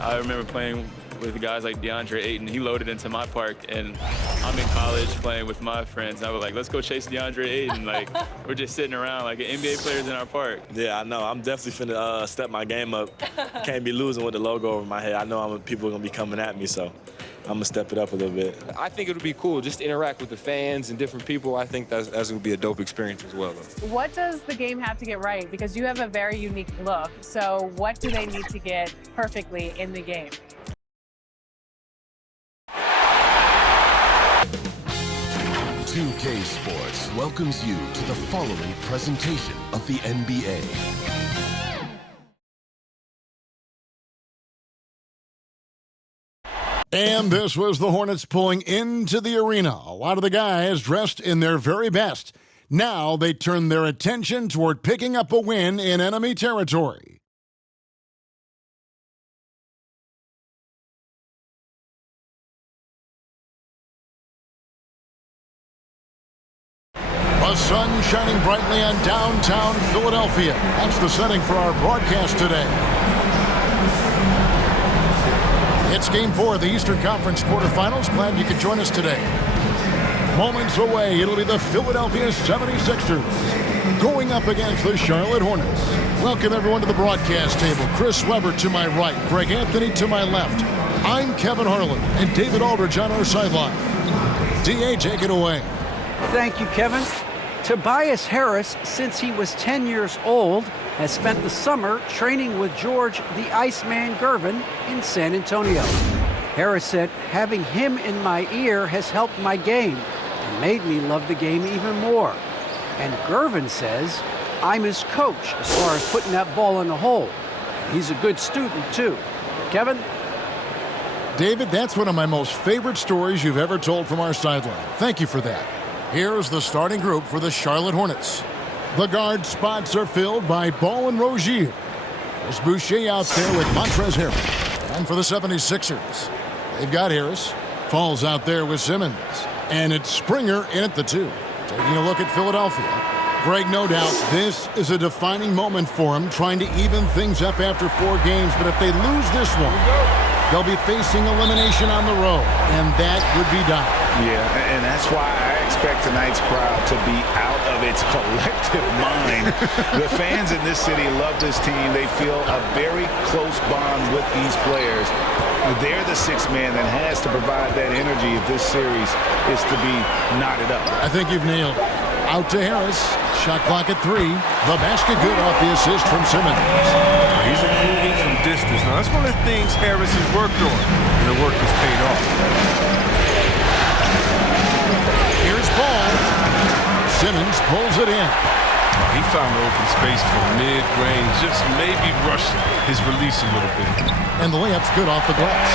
I remember playing with guys like DeAndre Ayton. He loaded into my park, and I'm in college playing with my friends. I was like, let's go chase DeAndre Ayton. Like, we're just sitting around like NBA players in our park. Yeah, I know. I'm definitely finna step my game up. Can't be losing with the logo over my head. I know people are gonna be coming at me, so I'm gonna step it up a little bit. I think it would be cool just to interact with the fans and different people. I think that's gonna be a dope experience as well, though. What does the game have to get right? Because you have a very unique look. So what do they need to get perfectly in the game? "2K Sports" welcomes you to the following presentation of the NBA. And this was the Hornets pulling into the arena. A lot of the guys dressed in their very best. Now they turn their attention toward picking up a win in enemy territory. The sun shining brightly on downtown Philadelphia. That's the setting for our broadcast today. It's Game 4 of the Eastern Conference quarterfinals. Glad you could join us today. Moments away, it'll be the Philadelphia 76ers going up against the Charlotte Hornets. Welcome everyone to the broadcast table. Chris Webber to my right, Greg Anthony to my left. I'm Kevin Harlan and David Aldridge on our sideline. DA, take it away. Thank you, Kevin. Tobias Harris, since he was 10 years old, has spent the summer training with George the Iceman Gervin in San Antonio. Harris said, having him in my ear has helped my game and made me love the game even more. And Gervin says, I'm his coach as far as putting that ball in the hole. And he's a good student, too. Kevin? David, that's one of my most favorite stories you've ever told from our sideline. Thank you for that. Here's the starting group for the Charlotte Hornets. The guard spots are filled by Ball and Rozier. There's Boucher out there with Montrezl Harrell. And for the 76ers, they've got Harris. Falls out there with Simmons. And it's Springer in at the 2. Taking a look at Philadelphia. Greg, no doubt, this is a defining moment for him, trying to even things up after 4 games. But if they lose this one, they'll be facing elimination on the road. And that would be dire. Yeah, and that's why I expect tonight's crowd to be out of its collective mind. The fans in this city love this team. They feel a very close bond with these players. They're the sixth man that has to provide that energy if this series is to be knotted up. I think you've nailed it. Out to Harris. Shot clock at 3. The basket good off the assist from Simmons. He's improving from distance. Now, that's one of the things Harris has worked on, and the work has paid off. Here's Ball. Simmons pulls it in. He found the open space for mid-range, just maybe rush his release a little bit. And the layup's good off the glass.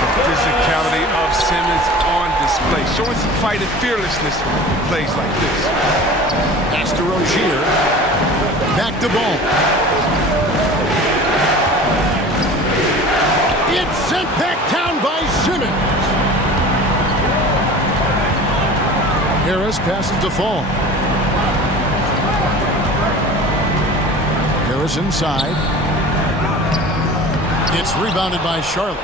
The physicality of Simmons on display, showing some fight and fearlessness in plays like this. Pass to Rozier. Back to Ball. It's sent back down by Simmons. Harris passes to Fall. Harris inside. It's rebounded by Charlotte.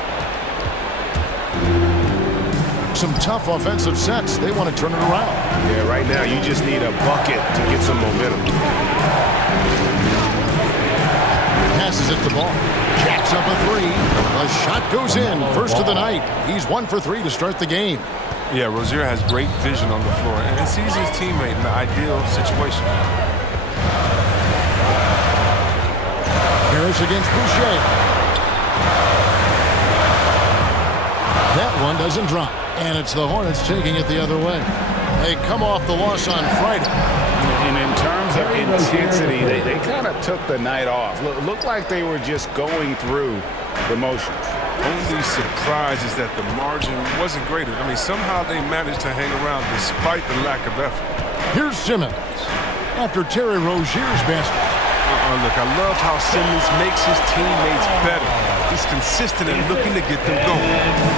Some tough offensive sets. They want to turn it around. Yeah, right now you just need a bucket to get some momentum. Passes it to Ball. Jacks up a 3. The shot goes in. First of the night. He's 1 for 3 to start the game. Yeah, Rozier has great vision on the floor and sees his teammate in the ideal situation. Harris against Boucher. That one doesn't drop. And it's the Hornets taking it the other way. They come off the loss on Friday. And in terms of intensity, they kind of took the night off. Looked like they were just going through the motions. Only surprise is that the margin wasn't greater. I mean, somehow they managed to hang around despite the lack of effort. Here's Simmons after Terry Rozier's basket. Look, I love how Simmons makes his teammates better. He's consistent and looking to get them going.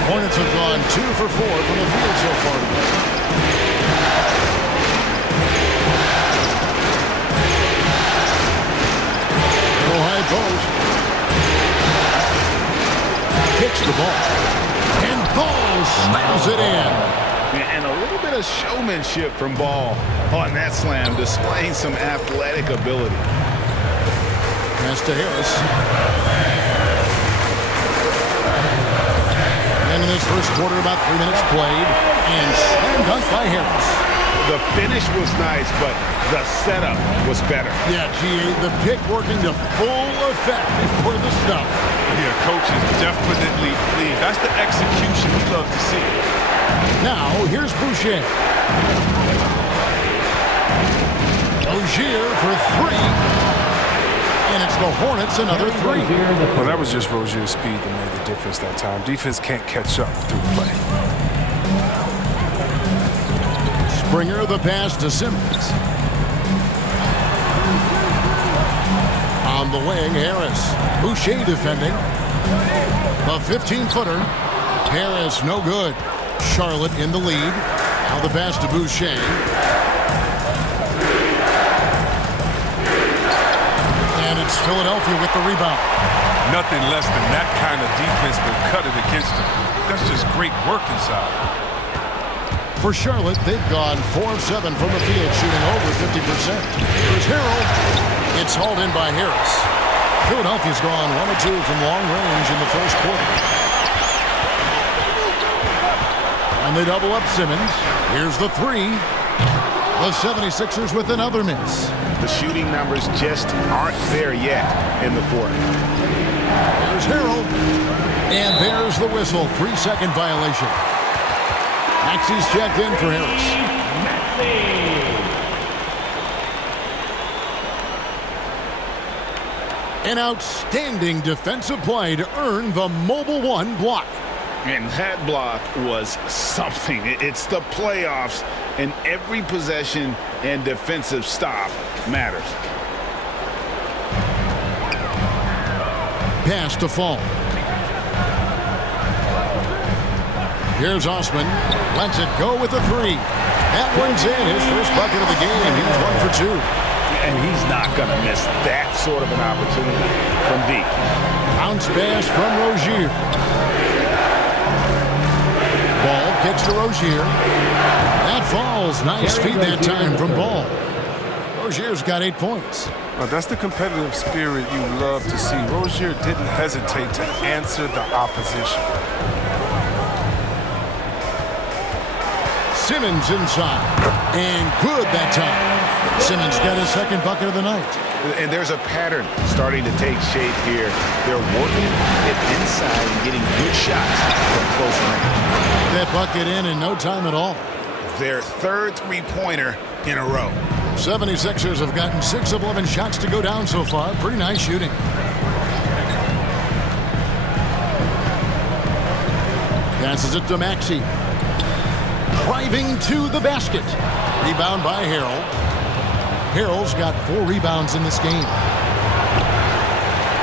Hornets have gone 2 for 4 from the field so far today. Go high post. kicks the ball. And Ball slams it in. And a little bit of showmanship from Ball on that slam, displaying some athletic ability. Pass to Harris. And in this first quarter, about 3 minutes played. And slam dunk by Harris. The finish was nice, but the setup was better. Yeah, G.A., the pick working to full effect for the stuff. Yeah, coach is definitely pleased. That's the execution he loves to see. Now, here's Boucher. Rozier for three. And it's the Hornets another three. Well, that was just Rozier's speed that made the difference that time. Defense can't catch up through play. Springer the pass to Simmons. On the wing, Harris. Boucher defending. The 15-footer. Harris no good. Charlotte in the lead. Now the pass to Boucher. And it's Philadelphia with the rebound. Nothing less than that kind of defense will cut it against them. That's just great work inside. For Charlotte, they've gone 4 of 7 from the field, shooting over 50%. Here's Harrell. It's hauled in by Harris. Philadelphia's gone 1 of 2 from long range in the first quarter. And they double up Simmons. Here's the three. The 76ers with another miss. The shooting numbers just aren't there yet in the quarter. There's Harrell. And there's the whistle. 3-second violation. Maxey's checked in for Harris. An outstanding defensive play to earn the Mobile One block. And that block was something. It's the playoffs, and every possession and defensive stop matters. Pass to Fall. Here's Osman. Lets it go with a three. That one's in. His first bucket of the game. He's 1 for 2. And he's not going to miss that sort of an opportunity from deep. Bounce pass from Rozier. Ball kicks to Rozier. That falls. Nice feed that time from Ball. Rozier's got 8 points. Well, that's the competitive spirit you love to see. Rozier didn't hesitate to answer the opposition. Simmons inside. And good that time. Simmons got his second bucket of the night. And there's a pattern starting to take shape here. They're working it inside and getting good shots from close range. That bucket in no time at all. Their third three-pointer in a row. 76ers have gotten 6 of 11 shots to go down so far. Pretty nice shooting. Passes it to Maxey. Driving to the basket. Rebound by Harrell. Harrell's got 4 rebounds in this game.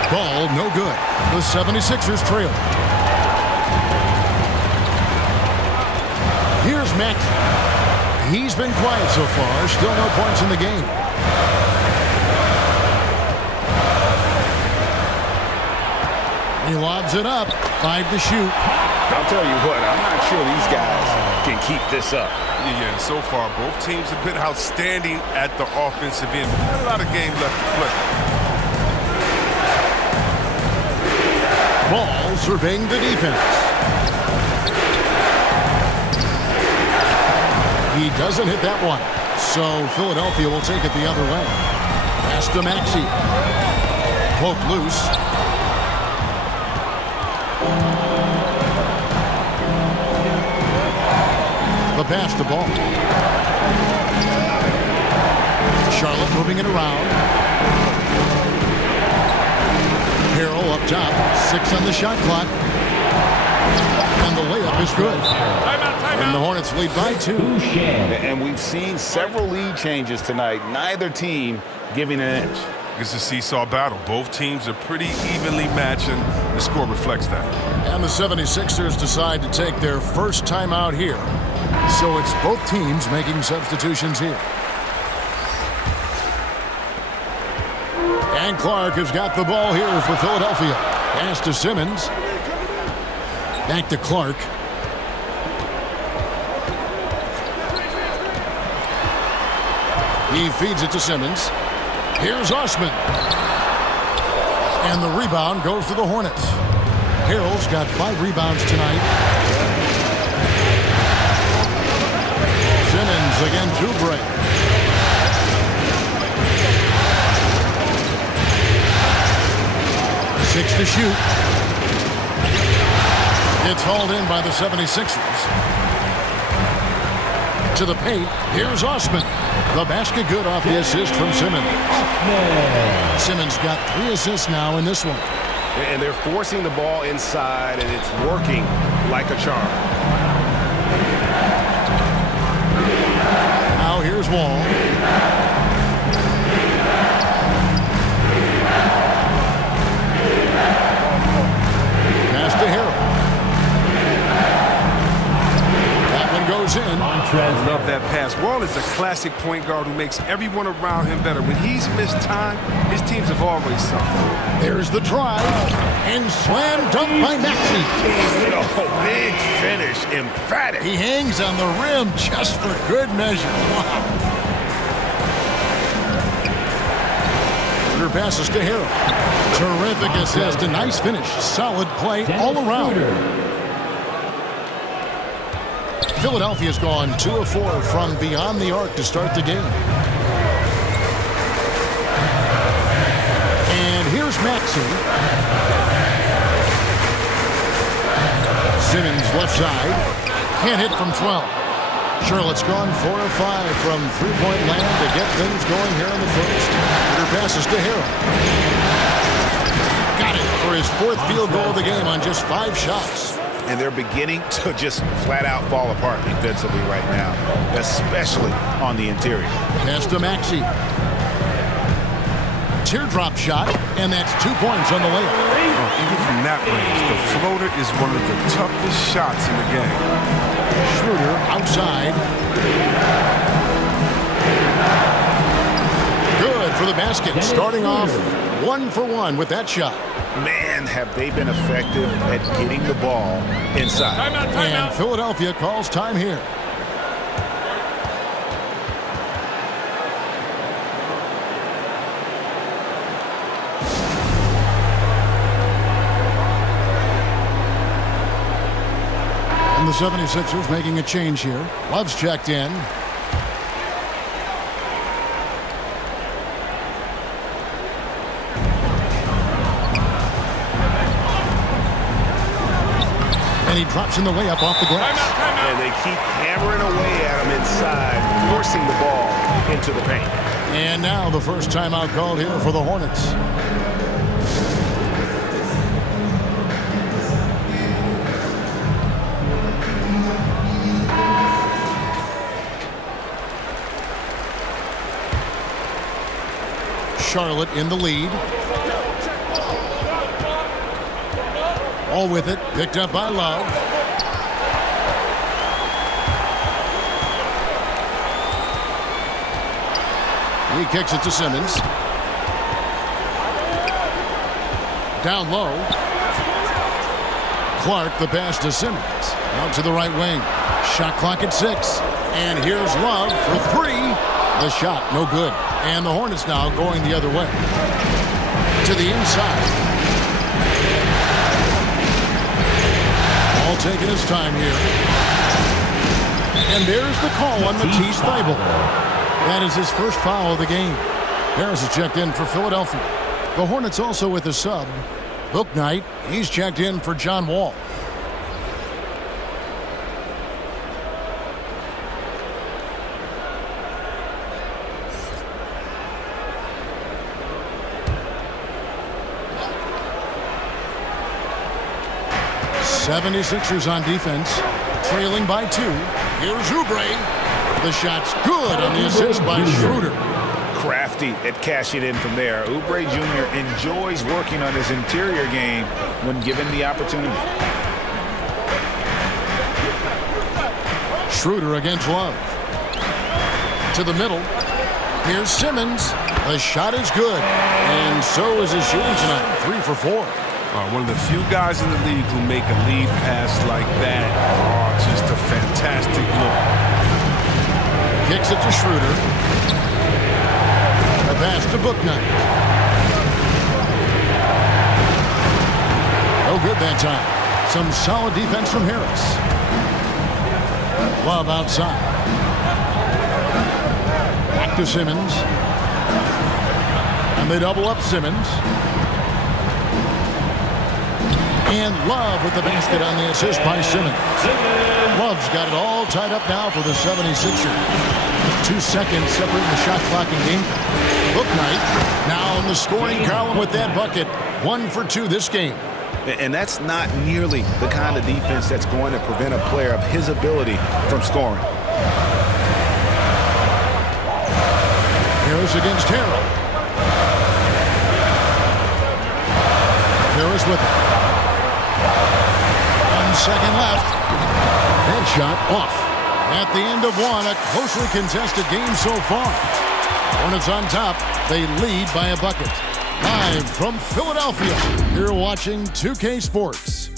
Ball no good. The 76ers trail. Here's Maxey. He's been quiet so far. Still no points in the game. He lobs it up. 5 to shoot. I'll tell you what, I'm not sure these guys can keep this up. Yeah, so far both teams have been outstanding at the offensive end. Not a lot of games left to play. Ball surveying the defense. He doesn't hit that one. So Philadelphia will take it the other way. Pass to Maxey. Poke loose. The pass to Ball. Charlotte moving it around. Harrell up top. 6 on the shot clock. And the layup is good. And the Hornets lead by 2. And we've seen several lead changes tonight. Neither team giving an inch. It's a seesaw battle. Both teams are pretty evenly matched, and the score reflects that. And the 76ers decide to take their first time out here. So it's both teams making substitutions here. And Clark has got the ball here for Philadelphia. Pass to Simmons. Back to Clark. He feeds it to Simmons. Here's Osman. And the rebound goes to the Hornets. Harrell's got 5 rebounds tonight. Simmons against Oubre. 6 to shoot. It's hauled in by the 76ers. To the paint. Here's Osman. The basket good off the assist from Simmons. Simmons got 3 assists now in this one. And they're forcing the ball inside, and it's working like a charm. Now here's Wall. Pass to Harrell. That one goes in. I love that pass. Wall is a classic point guard who makes everyone around him better. When he's missed time, his teams have always suffered. There's the drive. And slam dunk by Maxey. Oh, big finish. Emphatic. He hangs on the rim just for good measure. Wow. Passes to Harrell. Terrific assist. A nice finish. Solid play all around. Philadelphia's gone 2 of 4 from beyond the arc to start the game. And here's Maxey. Simmons left side. Can't hit from 12. Charlotte's gone 4 of 5 from three-point land to get things going here in the first. Passes to Harrell. Got it for his 4th field goal of the game on just 5 shots. And they're beginning to just flat out fall apart defensively right now, especially on the interior. Pass to Maxey. Teardrop shot, and that's 2 points on the layup. Even from that range, the floater is one of the toughest shots in the game. Schroeder outside. Good for the basket. Starting off 1 for 1 with that shot. Man, have they been effective at getting the ball inside. Timeout. And Philadelphia calls time here. And the 76ers making a change here. Love's checked in. And he drops in the layup off the glass. And they keep hammering away at him inside, forcing the ball into the paint. And now the first timeout called here for the Hornets. Charlotte in the lead. All with it, picked up by Love. He kicks it to Simmons. Down low. Clark, the pass to Simmons. Out to the right wing. Shot clock at 6. And here's Love for 3. The shot, no good. And the Hornets now going the other way. To the inside. All taking his time here. And there's the call on Matisse Thybulle. That is his first foul of the game. Harris is checked in for Philadelphia. The Hornets also with a sub. Book Knight, he's checked in for John Wall. '76ers on defense, trailing by 2. Here's Oubre. The shot's good on the assist by Schroeder. Crafty at cashing in from there. Oubre Jr. enjoys working on his interior game when given the opportunity. Schroeder against Love. To the middle. Here's Simmons. The shot is good. And so is his shooting tonight. 3 for 4. One of the few guys in the league who make a lead pass like that. Oh, just a fantastic look. Kicks it to Schroeder. A pass to Bouknight. No good that time. Some solid defense from Harris. Love outside. Back to Simmons. And they double up Simmons. And Love with the basket on the assist by Simmons. Love's got it all tied up now for the 76ers. 2 seconds separating the shot clock and game. Bouknight now in the scoring column with that bucket. 1 for 2 this game. And that's not nearly the kind of defense that's going to prevent a player of his ability from scoring. Harris against Harrell. Harris with it. 1 second left. That shot off. At the end of one, a closely contested game so far. Hornets on top. They lead by a bucket. Live from Philadelphia, you're watching 2K Sports.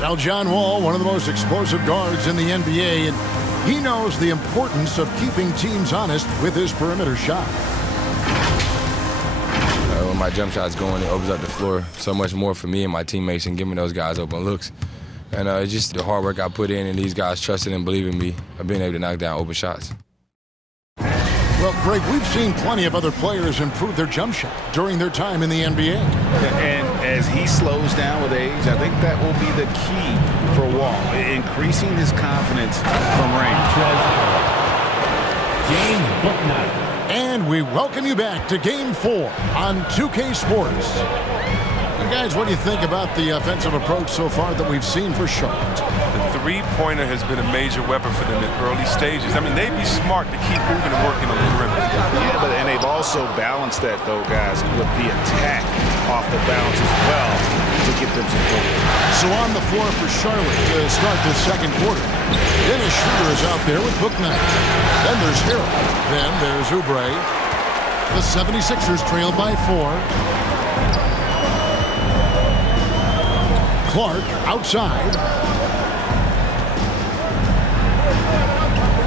Now John Wall, one of the most explosive guards in the NBA, and he knows the importance of keeping teams honest with his perimeter shot. When my jump shot's going, it opens up the floor so much more for me and my teammates and giving those guys open looks. And it's just the hard work I put in and these guys trusting and believing me of being able to knock down open shots. Well, Greg, we've seen plenty of other players improve their jump shot during their time in the NBA. And as he slows down with age, I think that will be the key for Wall, increasing his confidence from range. Game Bouknight. And we welcome you back to Game 4 on 2K Sports. And guys, what do you think about the offensive approach so far that we've seen for Charlotte? The three-pointer has been a major weapon for them in early stages. I mean, they'd be smart to keep moving and working on the perimeter. Yeah, and they've also balanced that, though, guys, with the attack off the bounce as well to get them some points. So on the floor for Charlotte to start the second quarter. Dennis Schroeder is out there with Bouknight. Then there's Harrell. Then there's Oubre. The 76ers trail by 4. Clark outside.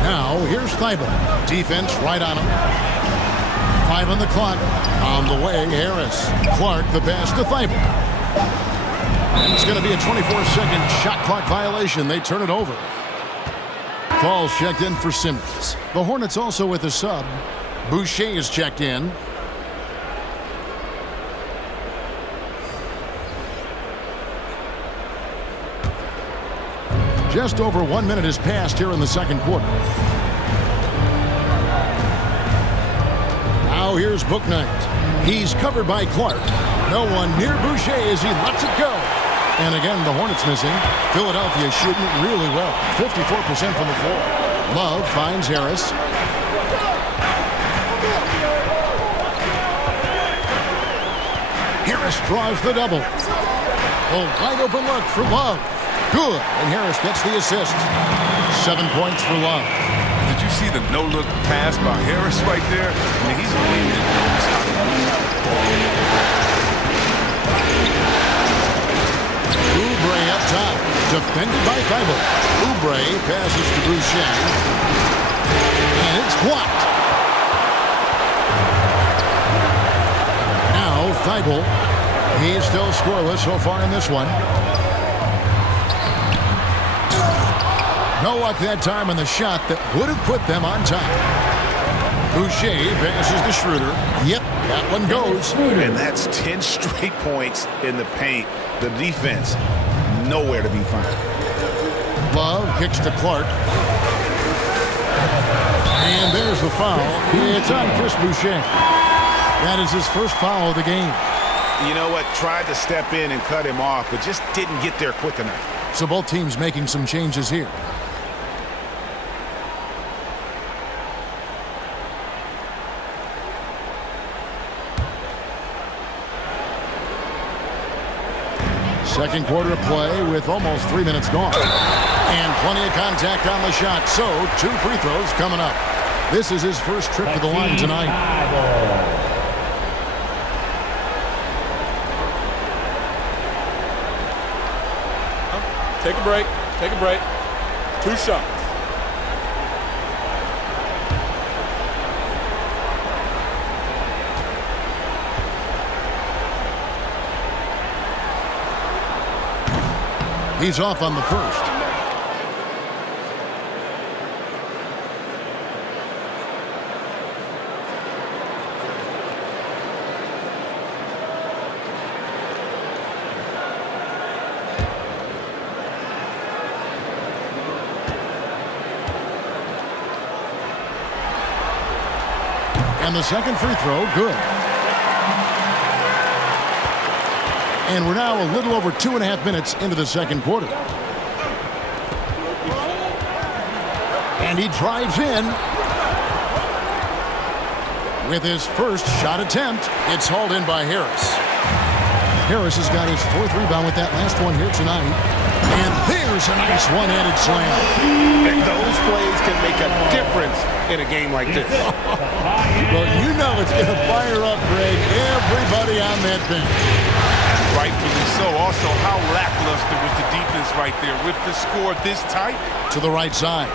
Now here's Thibault. Defense right on him. 5 on the clock. On the way, Harris. Clark the pass to Thibault. And it's going to be a 24-second shot clock violation. They turn it over. Paul's checked in for Simmons. The Hornets also with a sub. Boucher is checked in. Just over 1 minute has passed here in the second quarter. Now here's Bouknight. He's covered by Clark. No one near Boucher as he lets it go. And again, the Hornets missing. Philadelphia shooting it really well. 54% from the floor. Love finds Harris. Harris draws the double. A wide open look for Love. Good, and Harris gets the assist. 7 points for Love. Did you see the no-look pass by Harris right there? I mean, he's winning. Oubre up top, defended by Thibault. Oubre passes to Boucher, and it's blocked. Now Thibault, he's still scoreless so far in this one. No luck that time on the shot that would have put them on top. Boucher passes to Schroeder. Yep, that one goes. And that's 10 straight points in the paint. The defense, nowhere to be found. Love kicks to Clark. And there's the foul. It's on Chris Boucher. That is his first foul of the game. You know what? Tried to step in and cut him off, but just didn't get there quick enough. So both teams making some changes here. Second quarter of play with almost 3 minutes gone. And plenty of contact on the shot. So 2 free throws coming up. This is his first trip to the line tonight. Take a break. Take a break. 2 shots. He's off on the first. And the second free throw, good. And we're now a little over 2.5 minutes into the second quarter. And he drives in. With his first shot attempt, it's hauled in by Harris. Harris has got his 4th rebound with that last one here tonight. And there's a nice one-handed slam. And those plays can make a difference in a game like this. Well, you know it's going to fire up, Greg, everybody on that bench. Rightfully so. Also, how lackluster was the defense right there with the score this tight? To the right side.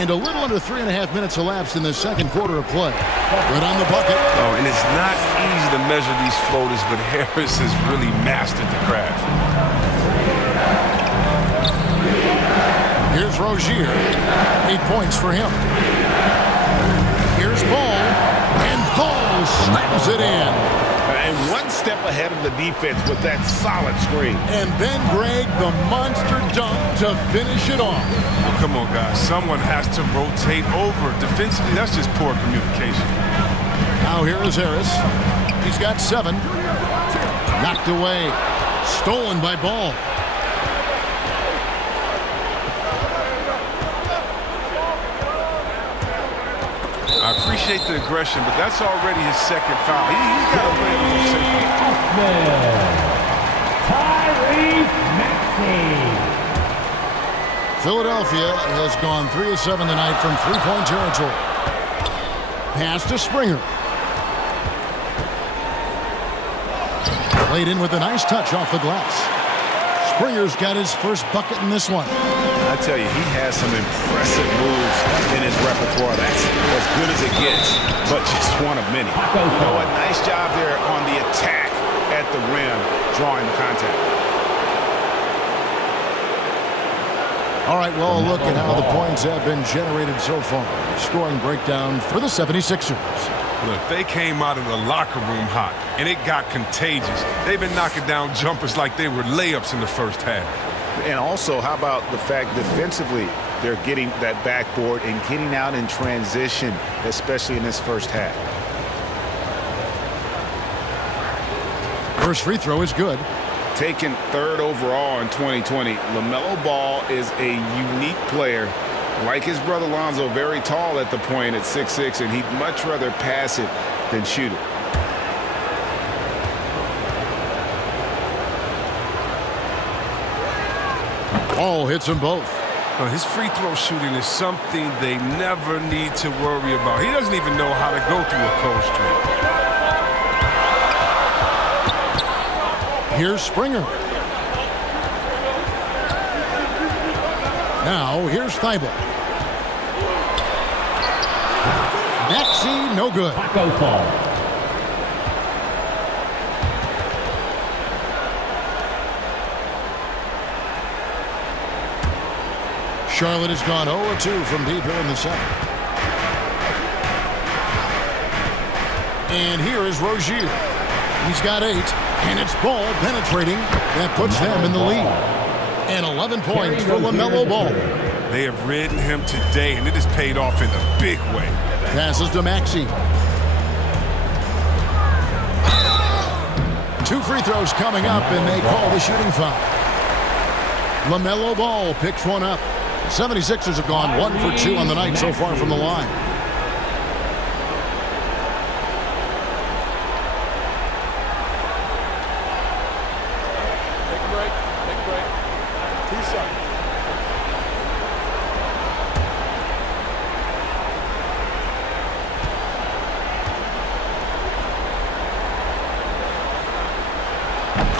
And a little under 3.5 minutes elapsed in the second quarter of play. Good on the bucket. Oh, and it's not easy to measure these floaters, but Harris has really mastered the craft. Here's Rozier. 8 points for him. Here's Ball. And Ball slams it in. And one step ahead of the defense with that solid screen. And then, Greg, the monster dunk to finish it off. Well, come on, guys. Someone has to rotate over. Defensively, that's just poor communication. Now here is Harris. He's got 7. Knocked away. Stolen by Ball. I appreciate the aggression, but that's already his second foul. He's got to play a little safe. Philadelphia has gone 3 of 7 tonight from 3-point territory. Pass to Springer. Played in with a nice touch off the glass. Springer's got his first bucket in this one. I tell you, he has some impressive moves in his repertoire. That's as good as it gets, but just one of many. You know what? Nice job there on the attack at the rim, drawing the contact. All right, well, look at how the points have been generated so far. Scoring breakdown for the 76ers. Look, they came out of the locker room hot, and it got contagious. They've been knocking down jumpers like they were layups in the first half. And also, how about the fact defensively, they're getting that backboard and getting out in transition, especially in this first half. First free throw is good. Taken 3rd overall in 2020, LaMelo Ball is a unique player. Like his brother Lonzo, very tall at the point at 6'6", and he'd much rather pass it than shoot it. Ball hits them both. His free throw shooting is something they never need to worry about. He doesn't even know how to go through a cold streak. Here's Springer. Now, here's Thibault. Maxey, no good. Charlotte has gone 0-2 from deep here in the second. And here is Rozier. He's got 8, and it's Ball penetrating. That puts them in the lead. And 11 points for LaMelo Ball. They have ridden him today, and it has paid off in a big way. Passes to Maxey. 2 free throws coming up, and they call the shooting foul. LaMelo Ball picks one up. 76ers have gone 1 for 2 on the night so far from the line.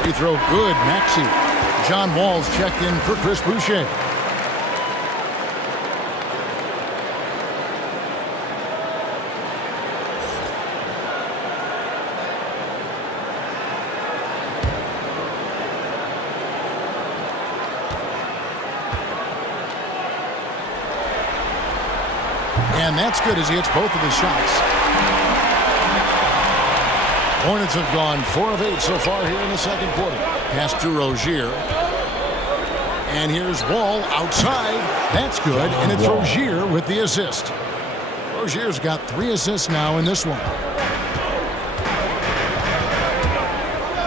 Free throw good, Maxey. John Wall's checked in for Chris Boucher. And that's good as he hits both of his shots. Hornets have gone 4 of 8 so far here in the second quarter. Pass to Rozier. And here's Wall outside. That's good, and it's Rozier with the assist. Rozier's got 3 assists now in this one.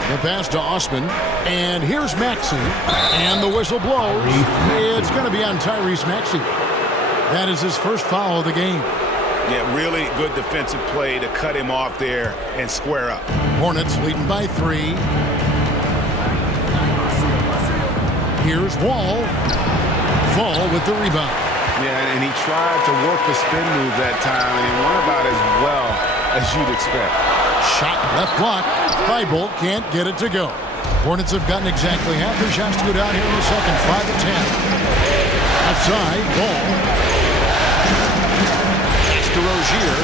The pass to Osman. And here's Maxey. And the whistle blows. It's going to be on Tyrese Maxey. That is his first foul of the game. Yeah, really good defensive play to cut him off there and square up. Hornets leading by 3. Here's Wall. Fall with the rebound. Yeah, and he tried to work the spin move that time, and he went about as well as you'd expect. Shot left block. Thibault can't get it to go. Hornets have gotten exactly half their shots to go down here in the second. 5 of 10. Outside, Wall. To Rozier.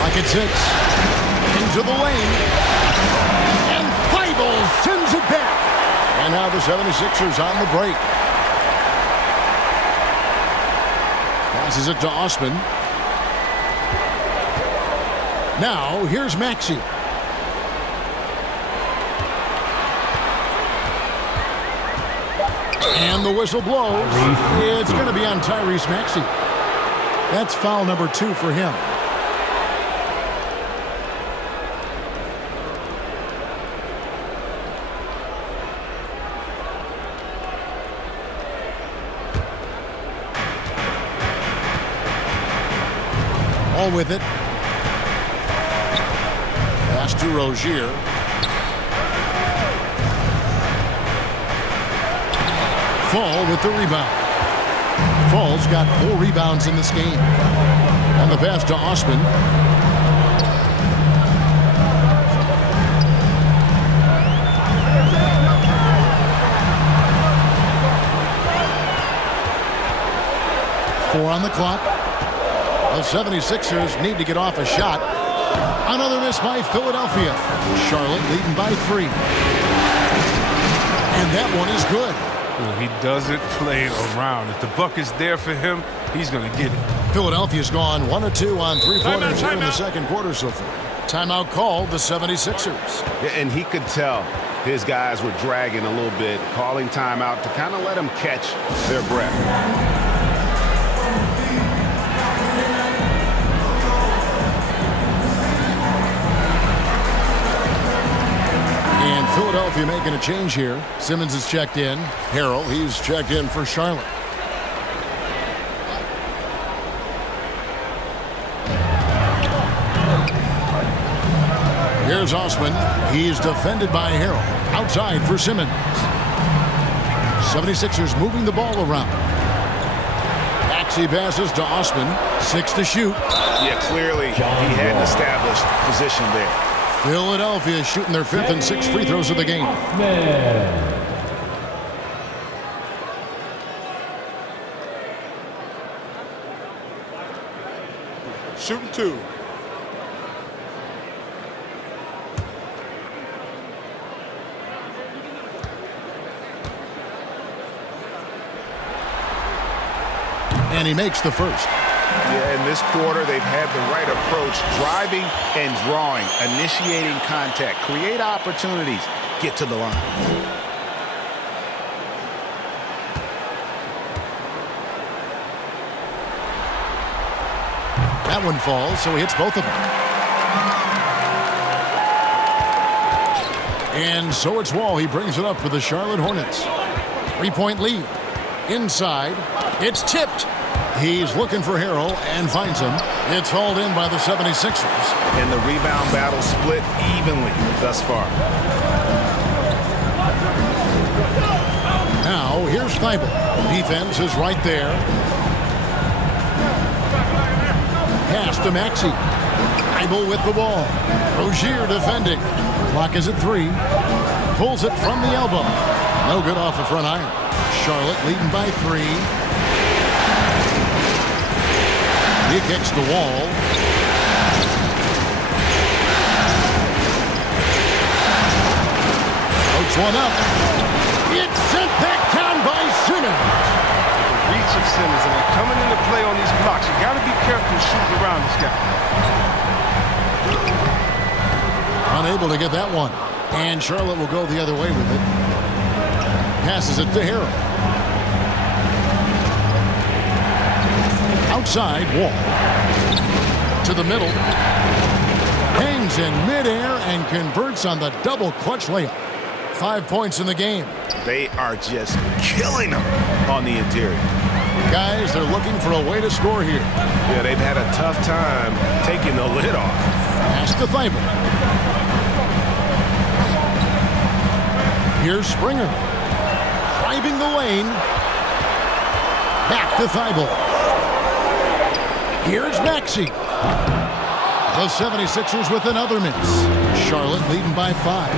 Like it's 6. Into the lane. And Thibault sends it back. And now the 76ers on the break. Passes it to Osman. Now here's Maxey. And the whistle blows. It's going to be on Tyrese Maxey. That's foul number 2 for him. All with it. Pass to Rozier. Fall with the rebound. Fall's got 4 rebounds in this game. And the pass to Osman. Four on the clock. The 76ers need to get off a shot. Another miss by Philadelphia. Charlotte leading by 3. And that one is good. He doesn't play around. If the buck is there for him, he's going to get it. Philadelphia's gone 1 of 2 on 3-pointers here in the second quarter so far. Timeout called the 76ers. Yeah, and he could tell his guys were dragging a little bit, calling timeout to kind of let them catch their breath. And Philadelphia making a change here. Simmons is checked in. Harrell, he's checked in for Charlotte. Here's Osman. He's defended by Harrell. Outside for Simmons. 76ers moving the ball around. Maxey passes to Osman. 6 to shoot. Yeah, clearly he hadn't established position there. Philadelphia shooting their 5th and 6th free throws of the game. Shooting 2. And he makes the first. Yeah, in this quarter, they've had the right approach, driving and drawing, initiating contact, create opportunities, get to the line. That one falls, so he hits both of them. And so it's Wall. He brings it up for the Charlotte Hornets. 3-point lead. Inside. It's tipped. He's looking for Harrell and finds him. It's hauled in by the 76ers. And the rebound battle split evenly thus far. Now, here's Thibault. Defense is right there. Pass to Maxey. Thibault with the ball. Rozier defending. Clock is at 3. Pulls it from the elbow. No good off the front iron. Charlotte leading by 3. He kicks the wall. Floats one up. It's sent back down by Simmons. The reach of Simmons, and they're coming into play on these blocks. You got to be careful shooting around this guy. Unable to get that one. And Charlotte will go the other way with it. Passes it to Harrell. Outside, Wall. To the middle. Hangs in midair and converts on the double clutch layup. 5 points in the game. They are just killing them on the interior. Guys, they're looking for a way to score here. Yeah, they've had a tough time taking the lid off. Pass to Thibault. Here's Springer. Driving the lane. Back to Thibault. Here's Maxey. The 76ers with another miss. Charlotte leading by 5.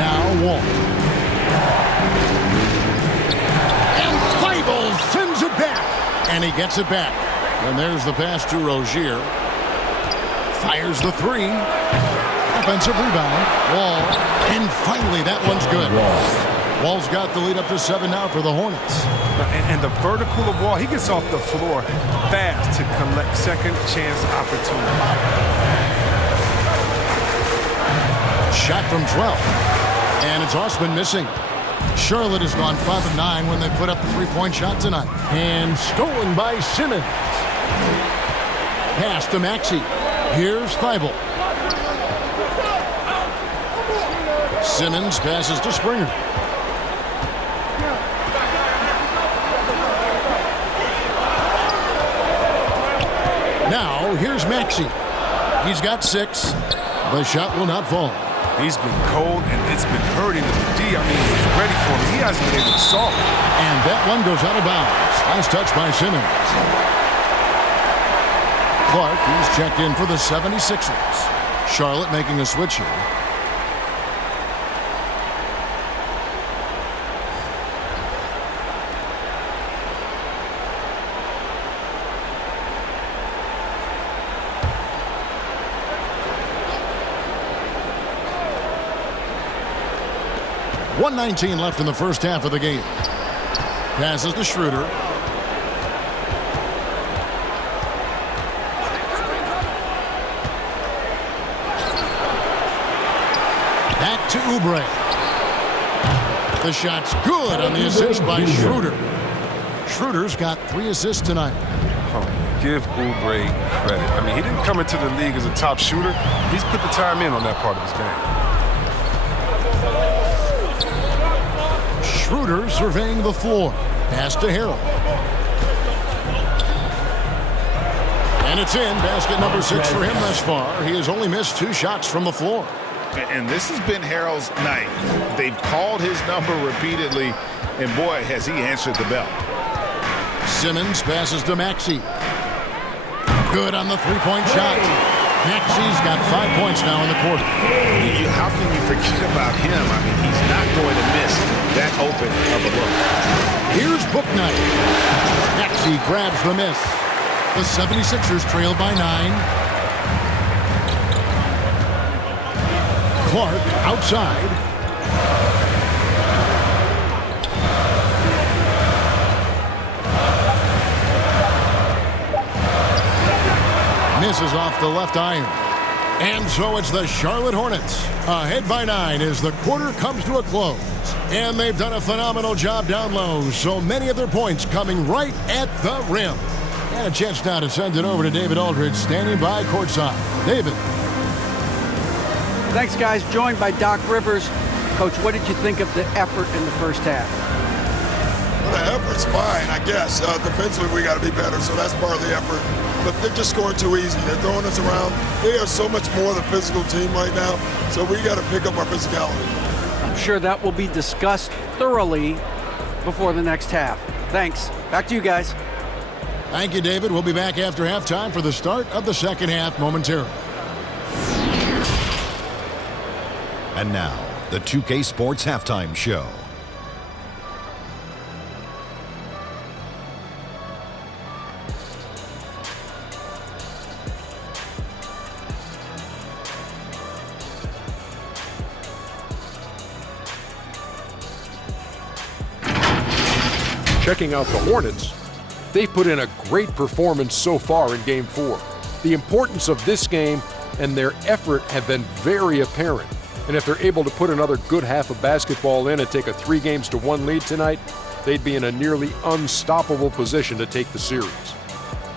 Now Wall. And Thibault sends it back. And he gets it back. And there's the pass to Rozier. Fires the 3. Offensive rebound. Wall. And finally, that one's good. Wall's got the lead up to 7 now for the Hornets. And the vertical of Wall, he gets off the floor fast to collect second chance opportunities. Shot from 12. And it's Osman missing. Charlotte has gone 5 of 9 when they put up a 3-point shot tonight. And stolen by Simmons. Pass to Maxey. Here's Thibault. Simmons passes to Springer. Now, here's Maxey. He's got 6. The shot will not fall. He's been cold, and it's been hurting the D. I mean, he's ready for it. He hasn't been able to solve it. And that one goes out of bounds. Nice touch by Simmons. Clark, who's checked in for the 76ers. Charlotte making a switch here. .119 left in the first half of the game. Passes to Schroeder. Back to Oubre. The shot's good on the assist by Schroeder. Schroeder's got 3 assists tonight. Oh, give Oubre credit. I mean, he didn't come into the league as a top shooter. He's put the time in on that part of his game. Schroeder surveying the floor. Pass to Harrell. And it's in. Basket number 6 for him thus far. He has only missed 2 shots from the floor. And this has been Harrell's night. They've called his number repeatedly, and boy, has he answered the bell. Simmons passes to Maxey. Good on the 3-point shot. Maxey's got 5 points now in the quarter. How can you forget about him? I mean, he's not going to miss that open of a look. Here's Bouknight. Maxey grabs the miss. The 76ers trail by 9. Clark outside. Misses off the left iron. And so it's the Charlotte Hornets ahead by 9 as the quarter comes to a close. And they've done a phenomenal job down low. So many of their points coming right at the rim. And a chance now to send it over to David Aldridge standing by courtside. David. Thanks, guys. Joined by Doc Rivers. Coach, what did you think of the effort in the first half? Well, the effort's fine, I guess. Defensively, we got to be better, so that's part of the effort. But they're just scoring too easy. They're throwing us around. They are so much more the physical team right now, so we got to pick up our physicality. I'm sure that will be discussed thoroughly before the next half. Thanks. Back to you guys. Thank you, David. We'll be back after halftime for the start of the second half momentarily. And now, the 2K Sports Halftime Show. Checking out the Hornets, they've put in a great performance so far in Game 4. The importance of this game and their effort have been very apparent. And if they're able to put another good half of basketball in and take a 3-1 lead tonight, they'd be in a nearly unstoppable position to take the series.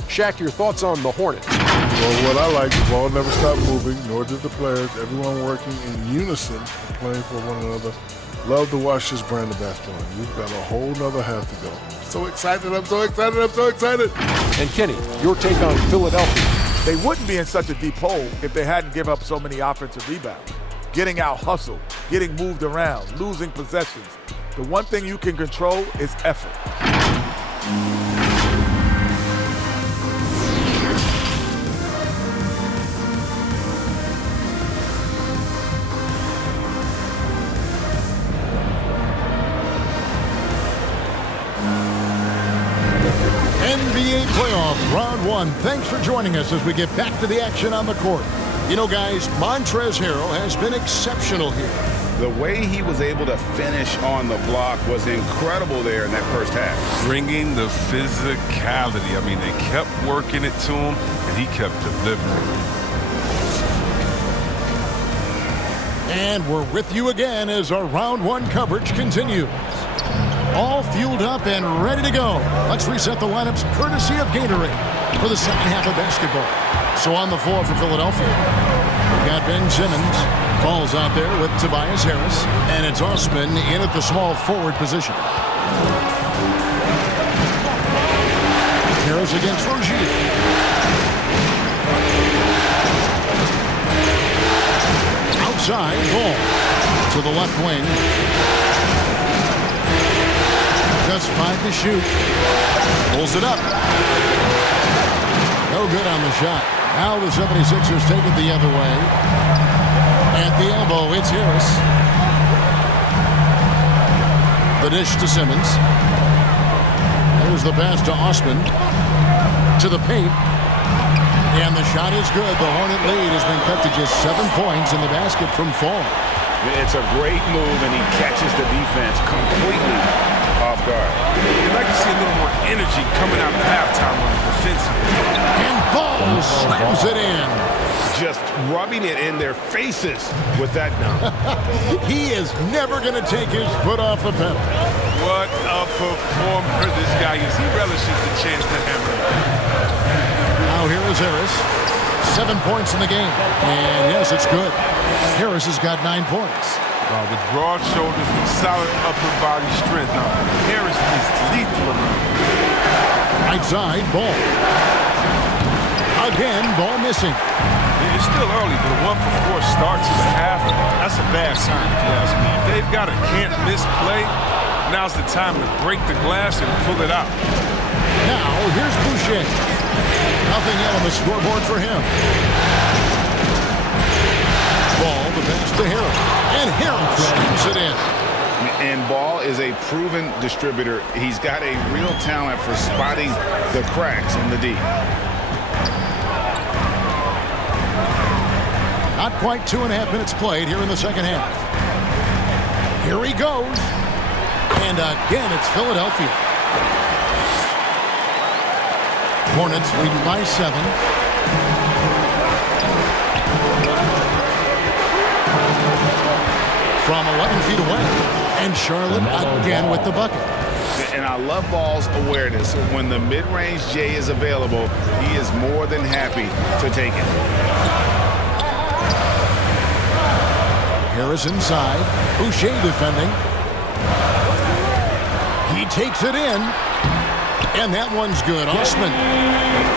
Shaq, your thoughts on the Hornets? Well, what I like, the ball never stopped moving, nor did the players. Everyone working in unison and playing for one another. Love to watch this brand of basketball. We've got a whole nother half to go. So excited, I'm so excited, I'm so excited. And Kenny, your take on Philadelphia. They wouldn't be in such a deep hole if they hadn't given up so many offensive rebounds. Getting out hustled, getting moved around, losing possessions. The one thing you can control is effort. NBA playoff round 1. Thanks for joining us as we get back to the action on the court. You know, guys, Montrezl Harrell has been exceptional here. The way he was able to finish on the block was incredible there in that first half. Bringing the physicality. I mean, they kept working it to him, and he kept delivering. And we're with you again as our round 1 coverage continues. All fueled up and ready to go. Let's reset the lineups courtesy of Gatorade for the second half of basketball. So on the floor for Philadelphia, we've got Ben Simmons. Falls out there with Tobias Harris. And it's Osman in at the small forward position. Harris against Rozier. Outside, ball to the left wing. Just 5 to shoot. Pulls it up. No good on the shot. Now the 76ers take it the other way. At the elbow, it's Harris. The dish to Simmons. There's the pass to Osman. To the paint. And the shot is good. The Hornet lead has been cut to just 7 points in the basket from Fall. It's a great move, and he catches the defense completely off guard. You'd like to see a little more energy coming out of halftime on the defensive. And Ball slams it in. Just rubbing it in their faces with that dunk. He is never going to take his foot off the pedal. What a performer this guy is. He relishes the chance to hammer. Now here is Harris. 7 points in the game. And yes, it's good. Harris has got 9 points. With broad shoulders and solid upper body strength. Now, Harris is lethal around. Right side, Ball. Again, Ball missing. It's still early, but a 1-for-4 start to the half, that's a bad sign if you ask me. If they've got a can't-miss play, now's the time to break the glass and pull it out. Now, here's Boucher. Nothing yet on the scoreboard for him. Ball, the pass to Harris. And Harris shoots it in. And Ball is a proven distributor. He's got a real talent for spotting the cracks in the D. Not quite 2.5 minutes played here in the second half. Here he goes. And again, it's Philadelphia. Hornets leading by 7. From 11 feet away. And Charlotte again with the bucket. And I love Ball's awareness. When the mid-range J is available, he is more than happy to take it. Harris inside. Boucher defending. He takes it in. And that one's good. Osman.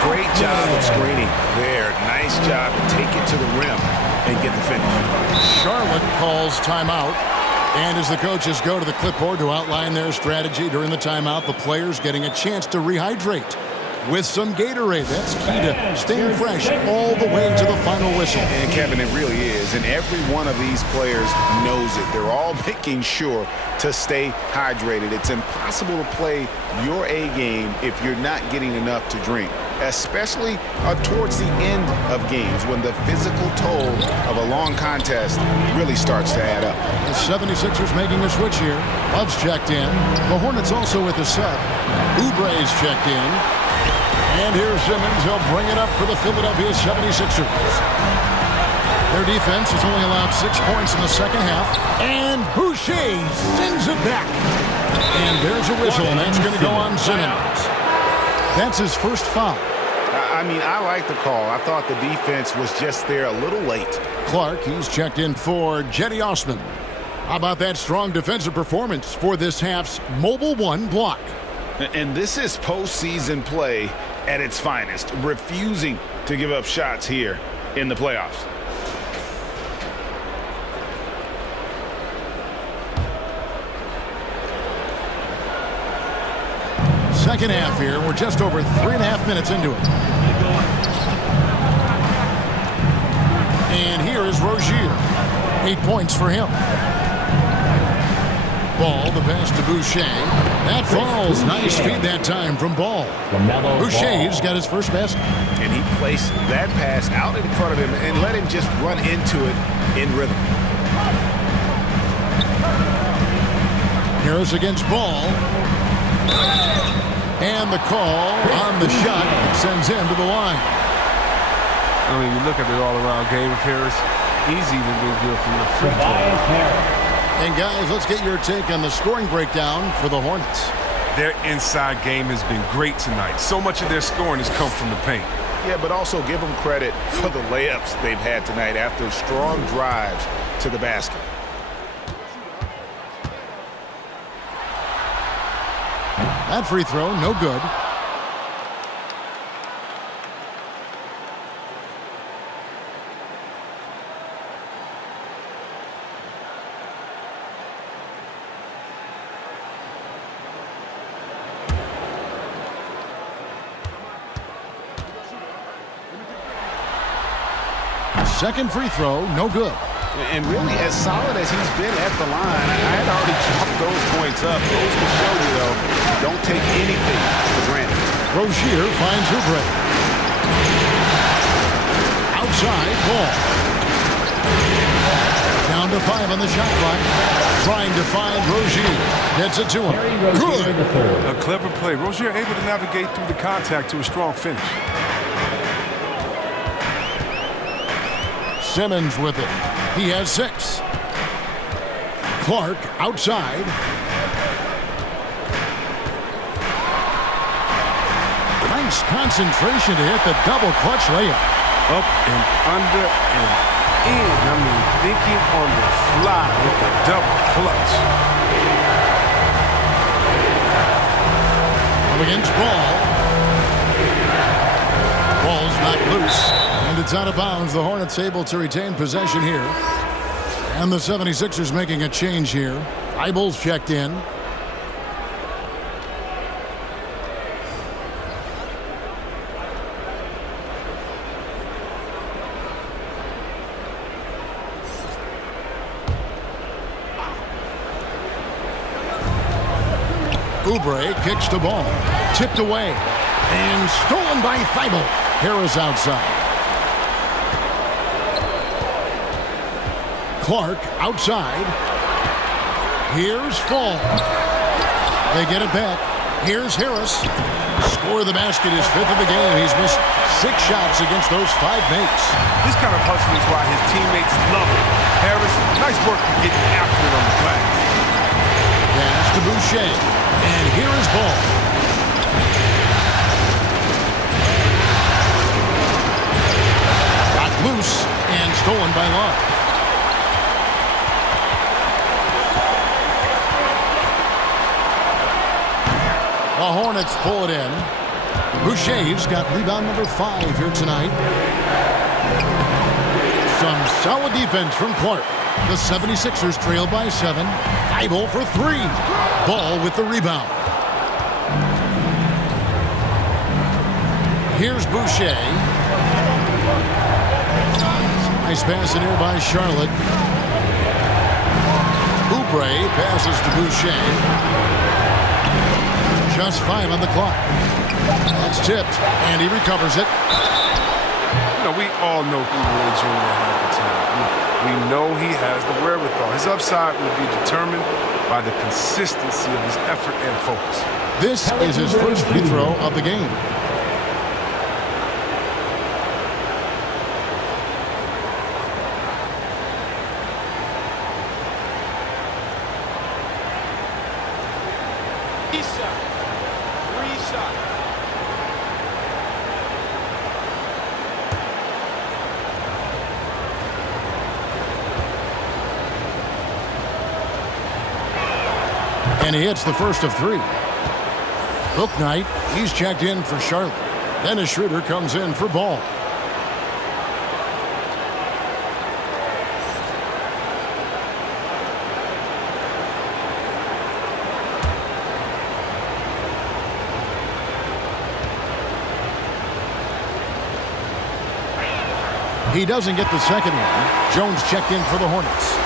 Great job of screening there. Nice job to take it to the rim and get the finish. Charlotte calls timeout. And as the coaches go to the clipboard to outline their strategy during the timeout, the players getting a chance to rehydrate. with some Gatorade. That's key to staying fresh all the way to the final whistle. And Kevin, it really is. And every one of these players knows it. They're all making sure to stay hydrated. It's impossible to play your A game if you're not getting enough to drink, especially towards the end of games when the physical toll of a long contest really starts to add up. The 76ers making a switch here. Love's checked in. The Hornets also with the sub. Oubre's checked in. And here's Simmons. He'll bring it up for the Philadelphia 76ers. Their defense has only allowed 6 points in the second half. And Boucher sends it back. And there's a whistle, and that's going to go on Simmons. That's his first foul. I mean, I like the call. I thought the defense was just there a little late. Clark, he's checked in for Jetty Osman. How about that strong defensive performance for this half's Mobile One block? And this is postseason play at its finest, refusing to give up shots here in the playoffs. Second half here. We're just over 3.5 minutes into it. And here is Rozier. 8 points for him. Ball, the pass to Boucher. That falls. Nice feed that time from Ball. Boucher's got his first basket. And he placed that pass out in front of him and let him just run into it in rhythm. Harris against Ball. And the call on the shot sends him to the line. I mean, you look at the all-around game of Harris. He's even been good from the free throw. And guys, let's get your take on the scoring breakdown for the Hornets. Their inside game has been great tonight. So much of their scoring has come from the paint. Yeah, but also give them credit for the layups they've had tonight after strong drives to the basket. That free throw, no good. Second free throw, no good. And really, as solid as he's been at the line, I had already chalked those points up. Goes to show you, though, don't take anything for granted. Rozier finds Oubre. Outside, Ball. Down to 5 on the shot clock. Trying to find Rozier. Gets it to him. Good. A clever play. Rozier able to navigate through the contact to a strong finish. Simmons with it. He has 6. Clark outside. Nice concentration to hit the double clutch layup. Up and under and in. I mean, thinking on the fly with the double clutch. Up against Ball. Ball's not loose. And it's out of bounds. The Hornets able to retain possession here. And the 76ers making a change here. Eibel's checked in. Oubre kicks the ball. Tipped away. And stolen by Eibel. Harris outside. Clark outside. Here's Fall. They get it back. Here's Harris. Score of the basket is 5th of the game. He's missed 6 shots against those 5 mates. This kind of hustle is why his teammates love it. Harris, nice work for getting after it on the glass. Pass to Boucher. And here is Ball. Got loose and stolen by Love. The Hornets pull it in. Boucher's got rebound number 5 here tonight. Some solid defense from Clark. The 76ers trail by 7. Eibel for 3. Ball with the rebound. Here's Boucher. Nice pass in here by Charlotte. Oubre passes to Boucher. Just 5 on the clock. That's tipped, and he recovers it. You know, we all know Oubre Jr. has the talent. We know he has the wherewithal. His upside will be determined by the consistency of his effort and focus. This is his first free throw of the game. And he hits the first of 3. Bouknight, he's checked in for Charlotte. Dennis Schroeder comes in for Ball. He doesn't get the second one. Jones checked in for the Hornets.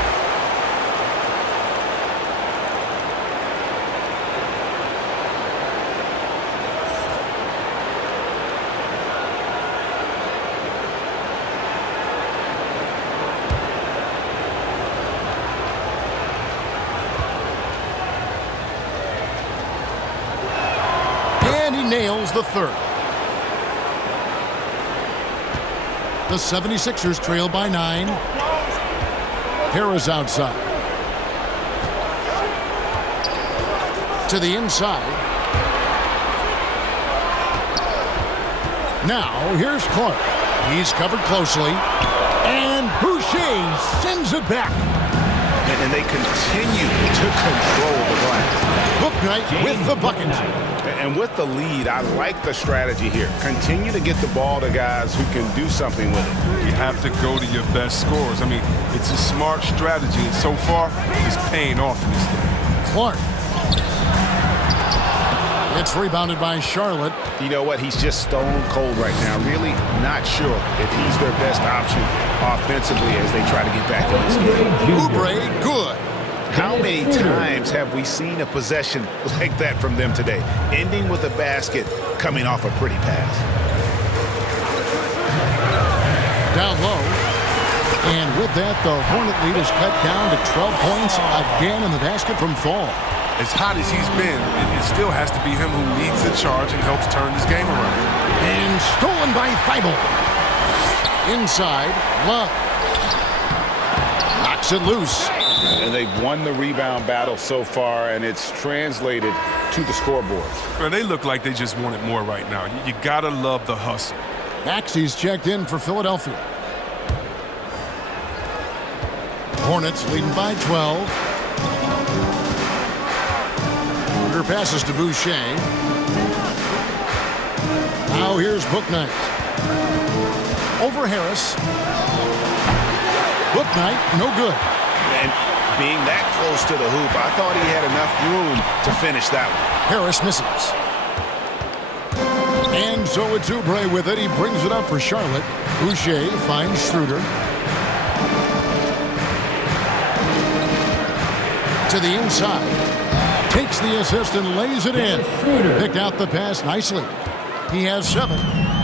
Nails the third. The 76ers trail by 9. Harris outside. To the inside. Now here's Clark. He's covered closely. And Boucher sends it back. And they continue to control the glass. Bouknight with the bucket. And with the lead, I like the strategy here. Continue to get the ball to guys who can do something with it. You have to go to your best scorers. I mean, it's a smart strategy, and so far, it's paying off in this game. Clark. It's rebounded by Charlotte. You know what? He's just stone cold right now. Really not sure if he's their best option offensively as they try to get back in this game. Oubre, good. How many times have we seen a possession like that from them today? Ending with a basket, coming off a pretty pass. Down low. And with that, the Hornet lead is cut down to 12 points again in the basket from Fall. As hot as he's been, it still has to be him who leads the charge and helps turn this game around. And stolen by Thibault. Inside, Love. Knocks it loose. And they've won the rebound battle so far, and it's translated to the scoreboard. Well, they look like they just want it more right now. You gotta love the hustle. Maxey's checked in for Philadelphia. Hornets leading by 12. Schroeder passes to Boucher. Now here's Bouknight. Over Harris. Bouknight, no good. And being that close to the hoop, I thought he had enough room to finish that one. Harris misses. And so it's Oubre with it. He brings it up for Charlotte. Boucher finds Schroeder. To the inside. Takes the assist and lays it in. Picked out the pass nicely. He has 7.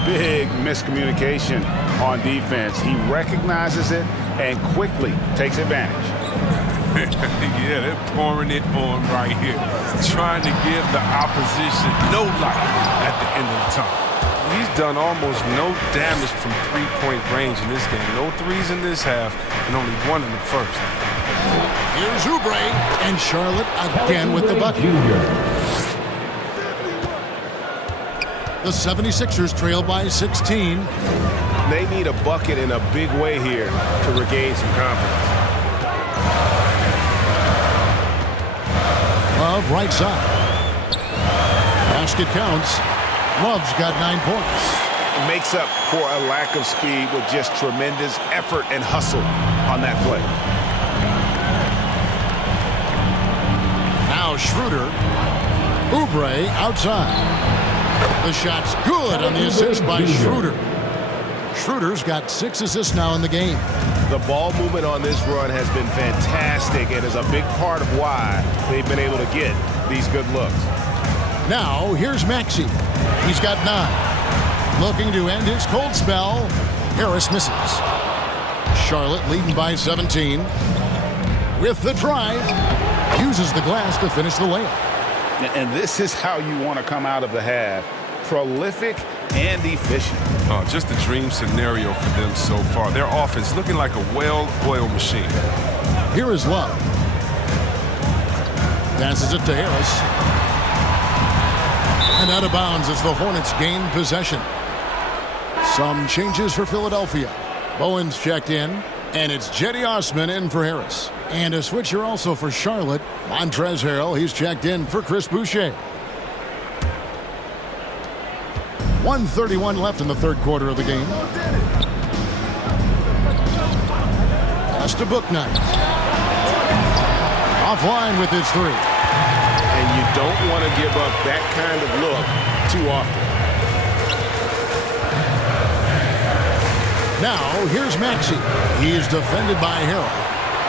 Big miscommunication on defense. He recognizes it and quickly takes advantage. Yeah, they're pouring it on right here. Trying to give the opposition no light at the end of the tunnel. He's done almost no damage from three-point range in this game. No threes in this half and only 1 in the first. Here's Oubre and Charlotte again with the bucket. The 76ers trail by 16. They need a bucket in a big way here to regain some confidence. Love right side. Basket counts. Love's got 9 points. Makes up for a lack of speed with just tremendous effort and hustle on that play. Now Schroeder. Oubre outside. The shot's good on the assist by Schroeder. Schroeder's got 6 assists now in the game. The ball movement on this run has been fantastic and is a big part of why they've been able to get these good looks. Now, here's Maxey. He's got 9. Looking to end his cold spell. Harris misses. Charlotte leading by 17. With the drive, uses the glass to finish the layup. And this is how you want to come out of the half. Prolific and efficient. Oh, just a dream scenario for them so far. Their offense looking like a well-oiled machine. Here is Love. Passes it to Harris. And out of bounds as the Hornets gain possession. Some changes for Philadelphia. Bowen's checked in, and it's Jetty Osman in for Harris. And a switcher also for Charlotte. Montrezl Harrell, he's checked in for Chris Boucher. 1:31 left in the third quarter of the game. Pass to Bouknight. Offline with his 3. And you don't want to give up that kind of look too often. Now, here's Maxey. He's defended by Harrell.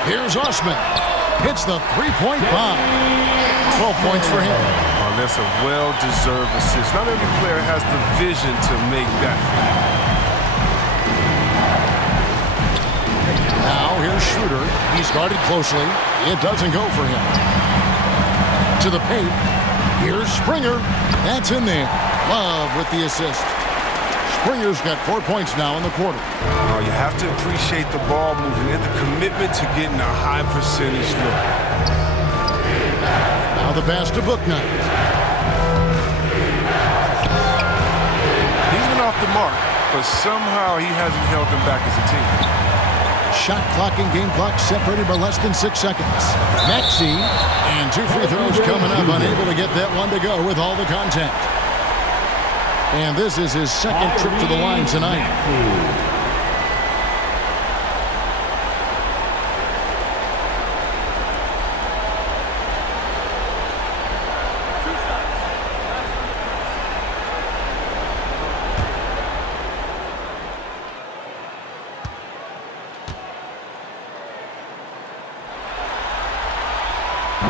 Here's Osman. Hits the three-point bomb. 12 points for him. Oh, that's a well-deserved assist. Not every player has the vision to make that. Now, here's Schroeder. He's guarded closely. It doesn't go for him. To the paint. Here's Springer. That's in there. Love with the assist. Springer's got 4 points now in the quarter. Oh, you have to appreciate the ball movement and the commitment to getting a high percentage look. Now the pass to Bouknight. He's been off the mark, but somehow he hasn't held them back as a team. Shot clock and game clock separated by less than 6 seconds. Maxey, and 2 free throws coming up, unable to get that one to go with all the contact. And this is his second trip to the line tonight.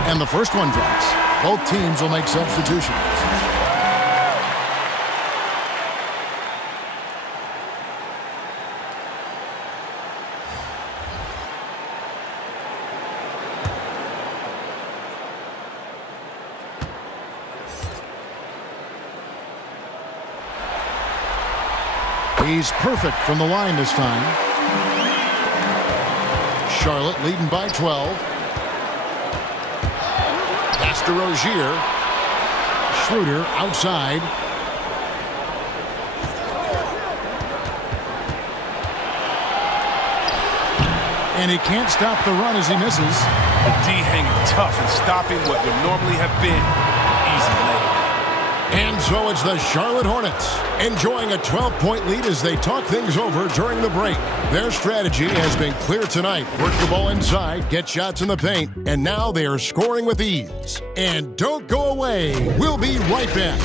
And the first one drops. Both teams will make substitutions. He's perfect from the line this time. Charlotte leading by 12. Pass to Rozier. Schroeder outside. And he can't stop the run as he misses. The D hanging tough and stopping what would normally have been easy lay. And so it's the Charlotte Hornets enjoying a 12-point lead as they talk things over during the break. Their strategy has been clear tonight. Work the ball inside, get shots in the paint, and now they are scoring with ease. And don't go away. We'll be right back.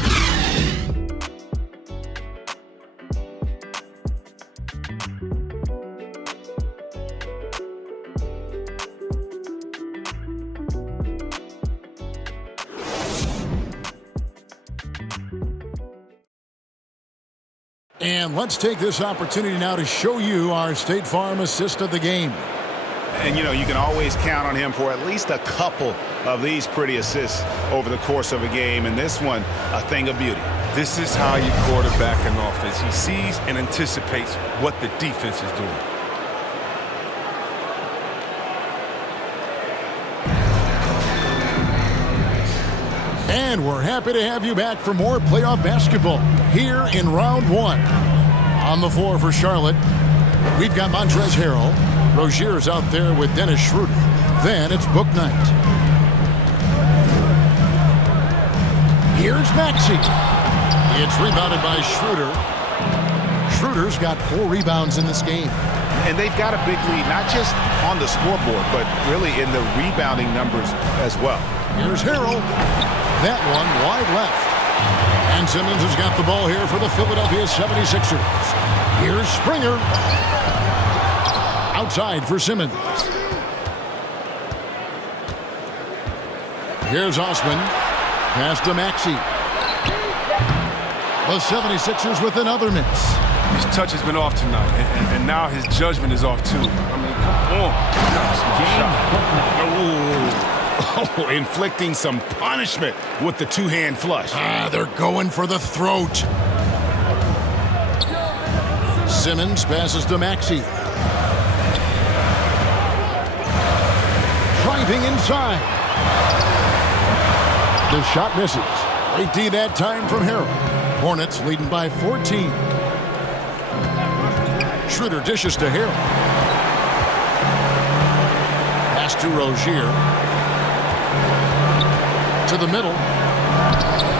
And let's take this opportunity now to show you our State Farm assist of the game. And, you know, you can always count on him for at least a couple of these pretty assists over the course of a game. And this one, a thing of beauty. This is how you quarterback an offense. He sees and anticipates what the defense is doing. And we're happy to have you back for more playoff basketball here in round 1. On the floor for Charlotte, we've got Montrezl Harrell. Rozier's out there with Dennis Schroeder. Then it's Bouknight. Here's Maxey. It's rebounded by Schroeder. Schroeder's got 4 rebounds in this game. And they've got a big lead, not just on the scoreboard, but really in the rebounding numbers as well. Here's Harrell. That one wide left. And Simmons has got the ball here for the Philadelphia 76ers. Here's Springer. Outside for Simmons. Here's Osman. Pass to Maxey. The 76ers with another miss. His touch has been off tonight, and now his judgment is off too. I mean, come on. Oh, inflicting some punishment with the two-hand flush. They're going for the throat. Simmons passes to Maxey. Driving inside. The shot misses. Great D that time from Harrell. Hornets leading by 14. Schroeder dishes to Harrell. Pass to Rozier. To the middle.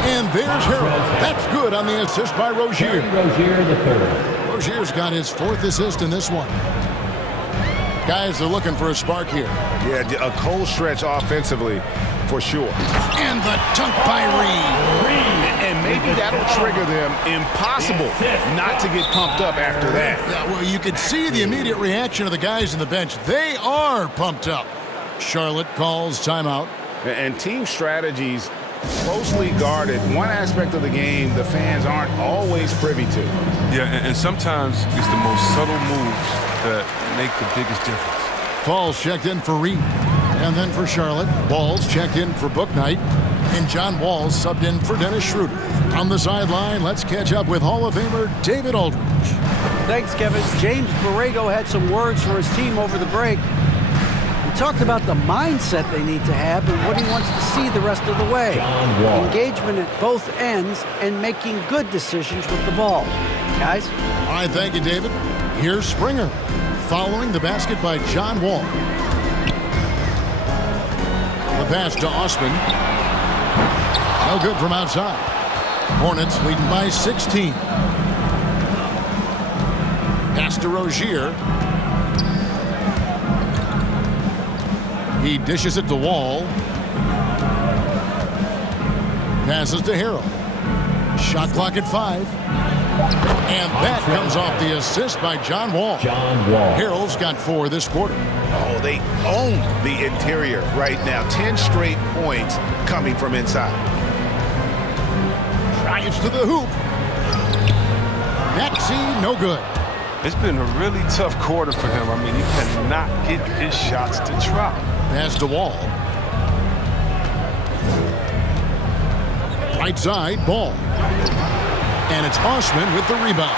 And there's Harrell. That's good on the assist by Rozier. Rozier, the third. Rozier's got his 4th assist in this one. Guys are looking for a spark here. Yeah, a cold stretch offensively for sure. And the dunk by Reed. And maybe that'll trigger them. Impossible not to get pumped up after that. Yeah, well, you could see the immediate reaction of the guys on the bench. They are pumped up. Charlotte calls timeout. And team strategies closely guarded. One aspect of the game the fans aren't always privy to. Yeah, and sometimes it's the most subtle moves that make the biggest difference. Falls checked in for Reed. And then for Charlotte, Walls checked in for Bouknight. And John Walls subbed in for Dennis Schroeder. On the sideline, let's catch up with Hall of Famer David Aldridge. Thanks, Kevin. James Borrego had some words for his team over the break. He talked about the mindset they need to have and what he wants to see the rest of the way. Engagement at both ends and making good decisions with the ball. Guys? All right, thank you, David. Here's Springer. Following the basket by John Wall. The pass to Osman. No good from outside. Hornets leading by 16. Pass to Rozier. He dishes it to Wall. Passes to Harrell. Shot clock at 5. And that comes off the assist by John Wall. Harrell's got 4 this quarter. Oh, they own the interior right now. 10 straight points coming from inside. Drives to the hoop. Maxey, no good. It's been a really tough quarter for him. I mean, he cannot get his shots to drop. Pass to Wall. Right side, Ball. And it's Osman with the rebound.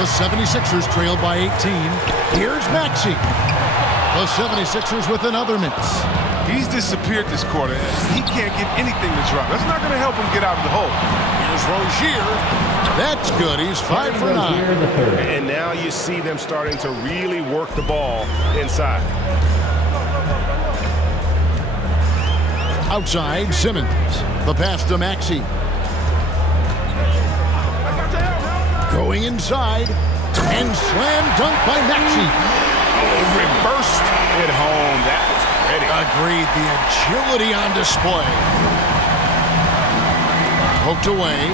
The 76ers trail by 18. Here's Maxey. The 76ers with another miss. He's disappeared this quarter. He can't get anything to drop. That's not going to help him get out of the hole. Here's Rozier. That's good. He's 5 for 9. And now you see them starting to really work the ball inside. Outside, Simmons. The pass to Maxey. Going inside. And slam dunk by Maxey. Reversed it home. That was pretty. Agreed. The agility on display. Poked away.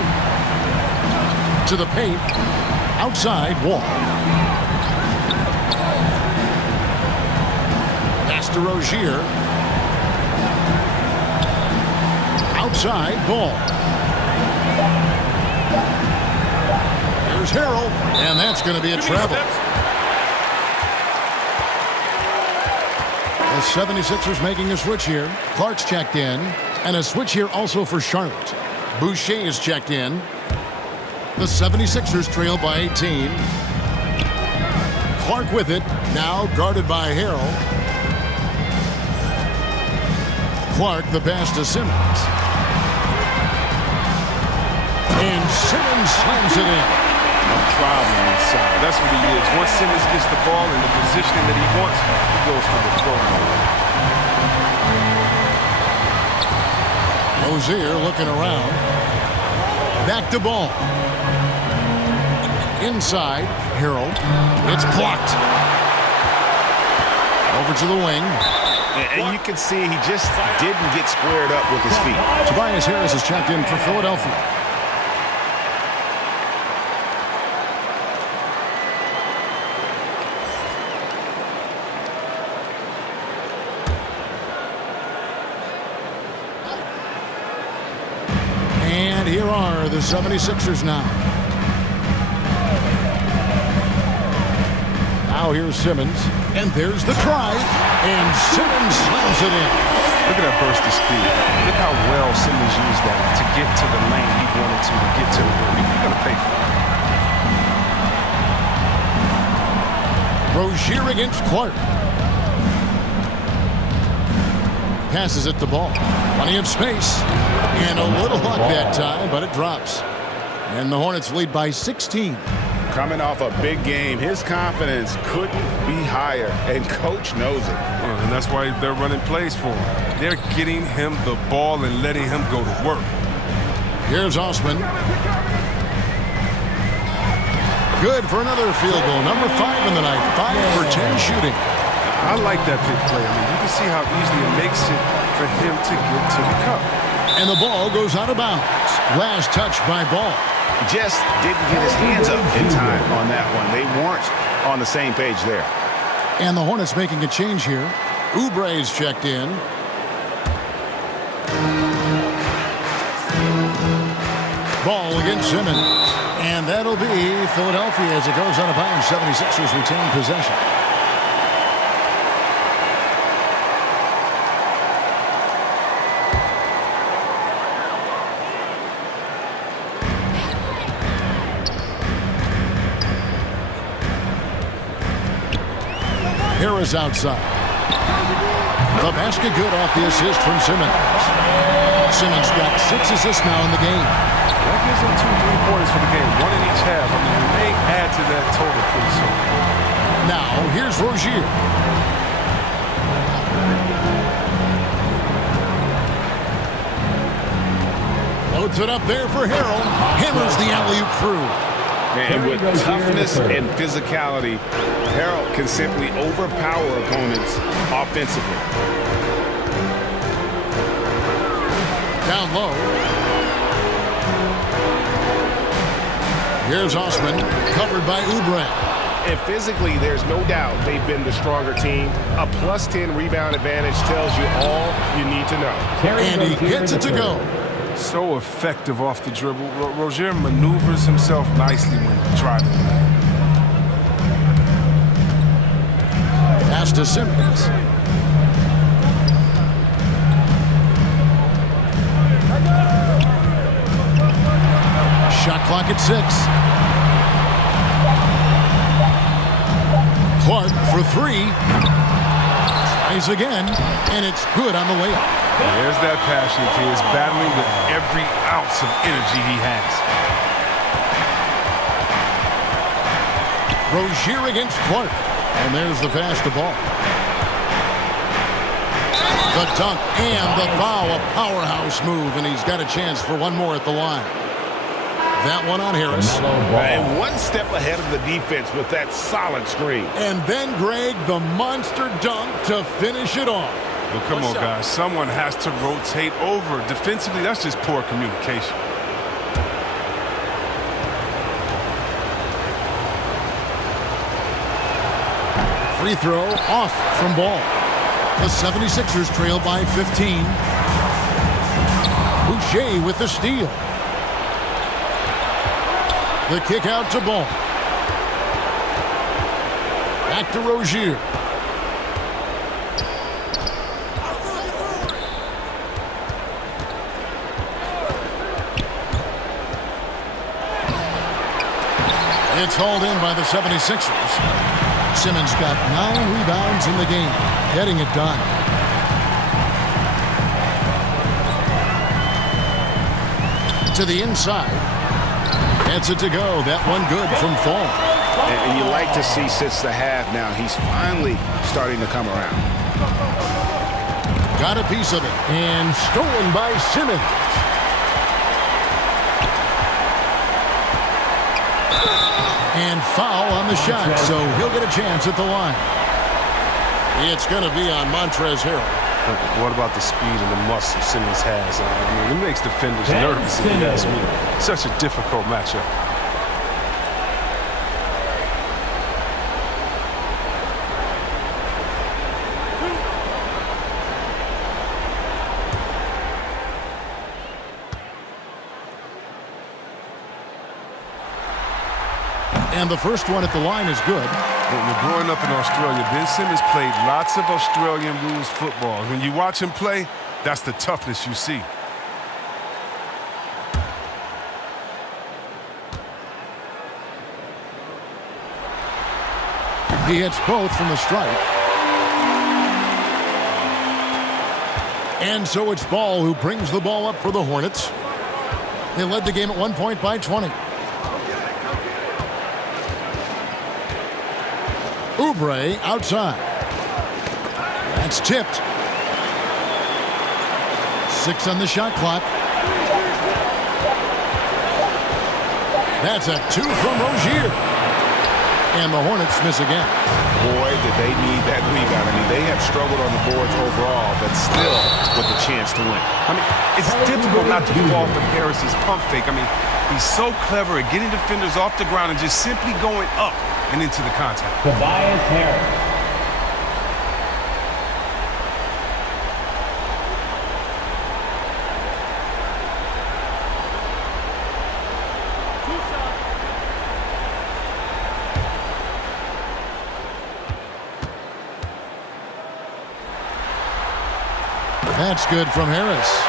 To the paint. Outside, Wall. Pass to Rozier. Outside, Ball. Here's Harrell. And that's going to be a travel. The 76ers making a switch here. Clark's checked in. And a switch here also for Charlotte. Boucher is checked in. The 76ers trail by 18. Clark with it. Now guarded by Harrell. Clark the pass to Simmons. And Simmons slams it in. A problem inside. That's what he is. Once Simmons gets the ball in the positioning that he wants, he goes for the throw. Rozier looking around. Back to Ball. Inside, Harrell. It's blocked. Over to the wing. And you can see he just didn't get squared up with his feet. Tobias Harris is checked in for Philadelphia. are the 76ers now. Now here's Simmons, and there's the drive, and Simmons slams it in. Look at that burst of speed. Look how well Simmons used that to get to the lane he wanted to get to the rim. You're going to pay for it. Rozier against Clark. Passes it the ball. Plenty of space. And a little luck that time, but it drops. And the Hornets lead by 16. Coming off a big game, his confidence couldn't be higher, and coach knows it. Well, and that's why they're running plays for him. They're getting him the ball and letting him go to work. Here's Osman. Good for another field goal. Number 5 in the night. 5 for 10 shooting. I like that big play. I mean, you can see how easily it makes it for him to get to the cup. And the ball goes out of bounds. Last touch by Ball. Just didn't get his hands up in time on that one. They weren't on the same page there. And the Hornets making a change here. Oubre's checked in. Ball against Simmons. And that'll be Philadelphia as it goes out of bounds. 76ers retain possession. Harris outside. The basket good off the assist from Simmons. Simmons got 6 assists now in the game. That gives them 2 3-pointers for the game, 1 in each half. I mean, they may add to that total pretty soon. Now, here's Rozier. Loads it up there for Harrell. Hammers the alley-oop through. And with toughness and physicality, Harrell can simply overpower opponents offensively. Down low. Here's Osman, covered by Oubre. And physically, there's no doubt they've been the stronger team. A +10 rebound advantage tells you all you need to know. And he gets it to go. So effective off the dribble. Rozier maneuvers himself nicely when driving. Pass to Simmons. Shot clock at 6. Clark for 3. Tries again, and it's good on the layup. There's that passion of his, battling with every ounce of energy he has. Rozier against Clark. And there's the pass to Ball. The dunk and the foul. A powerhouse move, and he's got a chance for one more at the line. That one on Harris. And one step ahead of the defense with that solid screen. And then, Greg, the monster dunk to finish it off. Well, come on, guys. Someone has to rotate over. Defensively, that's just poor communication. Free throw off from Ball. The 76ers trail by 15. Boucher with the steal. The kick out to Ball. Back to Rozier. It's hauled in by the 76ers. Simmons got 9 rebounds in the game, getting it done. To the inside. Gets it to go. That one good from Fall. And you like to see since the half now, he's finally starting to come around. Got a piece of it. And stolen by Simmons. And foul on the shot, so he'll get a chance at the line. It's going to be on Montrezl Harrell. What about the speed and the muscle Simmons has? I mean, it makes defenders nervous, if you ask me. Such a difficult matchup. And the first one at the line is good. Growing up in Australia, Ben Simmons played lots of Australian rules football. When you watch him play, that's the toughness you see. He hits both from the stripe. And so it's Ball who brings the ball up for the Hornets. They led the game at 1 point by 20. Oubre outside. That's tipped. 6 on the shot clock. That's a 2 from Rozier. And the Hornets miss again. Boy, did they need that rebound. I mean, they have struggled on the boards overall, but still with a chance to win. I mean, it's difficult not to fall for Harris's pump fake. I mean, he's so clever at getting defenders off the ground and just simply going up and into the contact. Tobias Harris. That's good from Harris.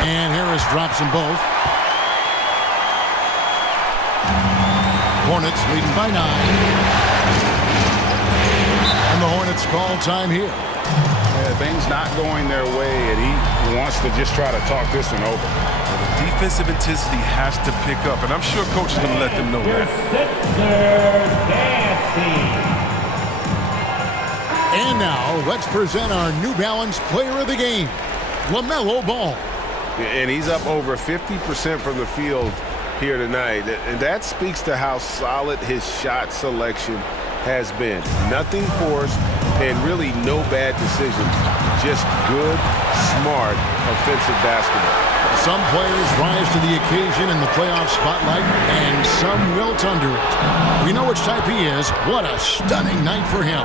And Harris drops them both. Hornets leading by 9. And the Hornets call time here. Yeah, things not going their way, and he wants to just try to talk this one over. Well, the defensive intensity has to pick up, and I'm sure Coach is going to let them know that. And now, let's present our New Balance Player of the Game, LaMelo Ball. And he's up over 50% from the field here tonight, and that speaks to how solid his shot selection has been. Nothing forced and really no bad decisions. Just good, smart, offensive basketball. Some players rise to the occasion in the playoff spotlight, and some wilt under it. We know which type he is. What a stunning night for him.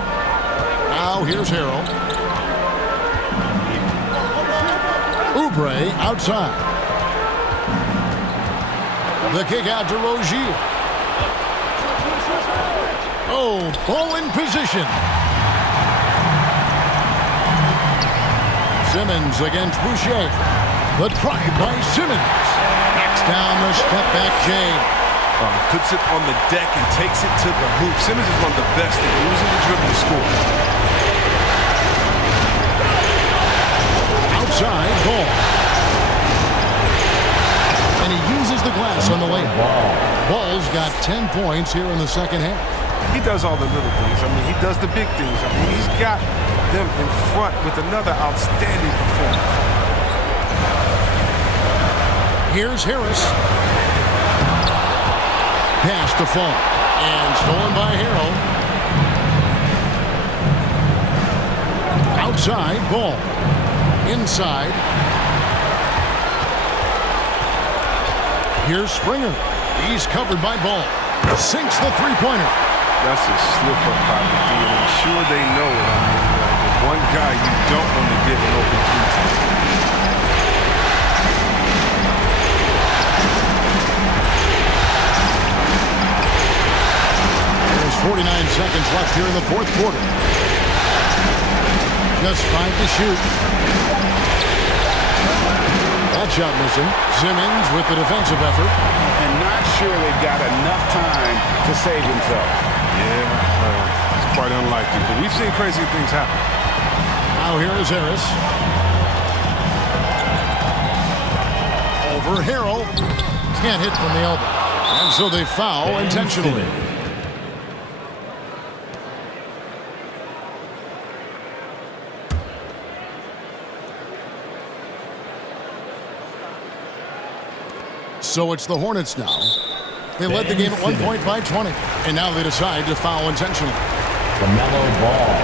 Now here's Harrell. Oubre outside. The kick out to Rozier. Oh, Ball in position. Simmons against Boucher. The drive by Simmons. Knocks down the step-back Jay. Puts it on the deck and takes it to the hoop. Simmons is one of the best at using the dribble to score. Outside, Ball. And he uses the glass on the layup. Ball's got 10 points here in the second half. He does all the little things. I mean, he does the big things. I mean, he's got them in front with another outstanding performance. Here's Harris. Pass to Fall. And stolen by Harrell. Outside, Ball. Inside. Here's Springer. He's covered by Ball. Sinks the three-pointer. That's a slip-up by the D, and I'm sure they know it. I mean, the one guy you don't want to give an open three to. There's 49 seconds left here in the fourth quarter. Just 5 to shoot. That shot missing. Simmons with the defensive effort. And not sure they've got enough time to save themselves. Yeah, it's quite unlikely, but we've seen crazy things happen. Now here is Harris. Over Harrell. Can't hit from the elbow. And so they foul intentionally. So it's the Hornets now. They led the game at 1 point by 20. And now they decide to foul intentionally. LaMelo Ball.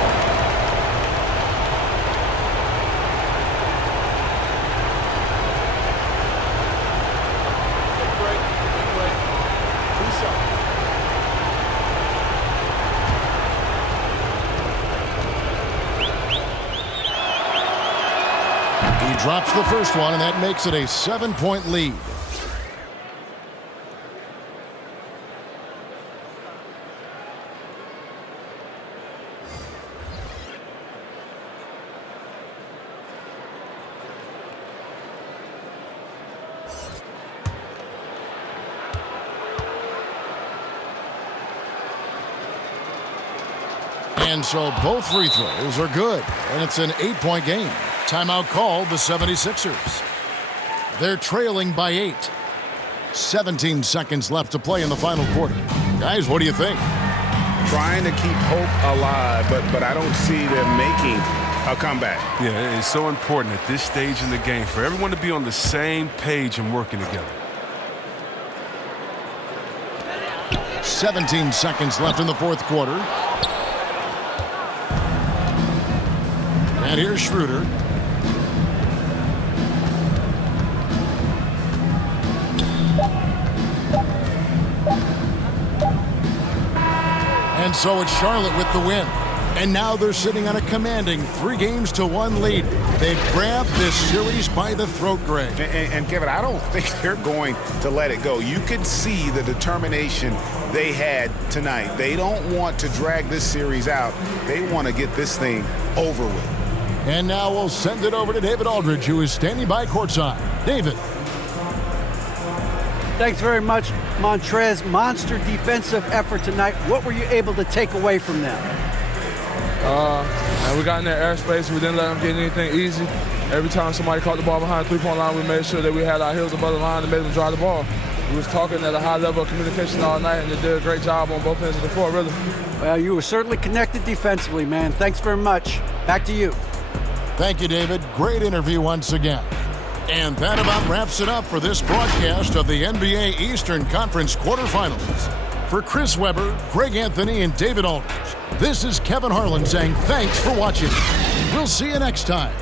He drops the first one, and that makes it a 7-point lead. And so both free throws are good, and it's an 8-point game. Timeout called the 76ers. They're trailing by 8. 17 seconds left to play in the final quarter. Guys, what do you think? Trying to keep hope alive, but I don't see them making a comeback. Yeah, it's so important at this stage in the game for everyone to be on the same page and working together. 17 seconds left in the fourth quarter. And here's Schroeder. And so it's Charlotte with the win. And now they're sitting on a commanding 3-1 lead. They've grabbed this series by the throat, Greg. And Kevin, I don't think they're going to let it go. You can see the determination they had tonight. They don't want to drag this series out. They want to get this thing over with. And now we'll send it over to David Aldridge, who is standing by courtside. David. Thanks very much, Montrez. Monster defensive effort tonight. What were you able to take away from them? And we got in their airspace. We didn't let them get anything easy. Every time somebody caught the ball behind the three-point line, we made sure that we had our heels above the line and made them drive the ball. We was talking at a high level of communication all night, and they did a great job on both ends of the floor, really. Well, you were certainly connected defensively, man. Thanks very much. Back to you. Thank you, David. Great interview once again. And that about wraps it up for this broadcast of the NBA Eastern Conference quarterfinals. For Chris Webber, Greg Anthony, and David Aldridge, this is Kevin Harlan saying thanks for watching. We'll see you next time.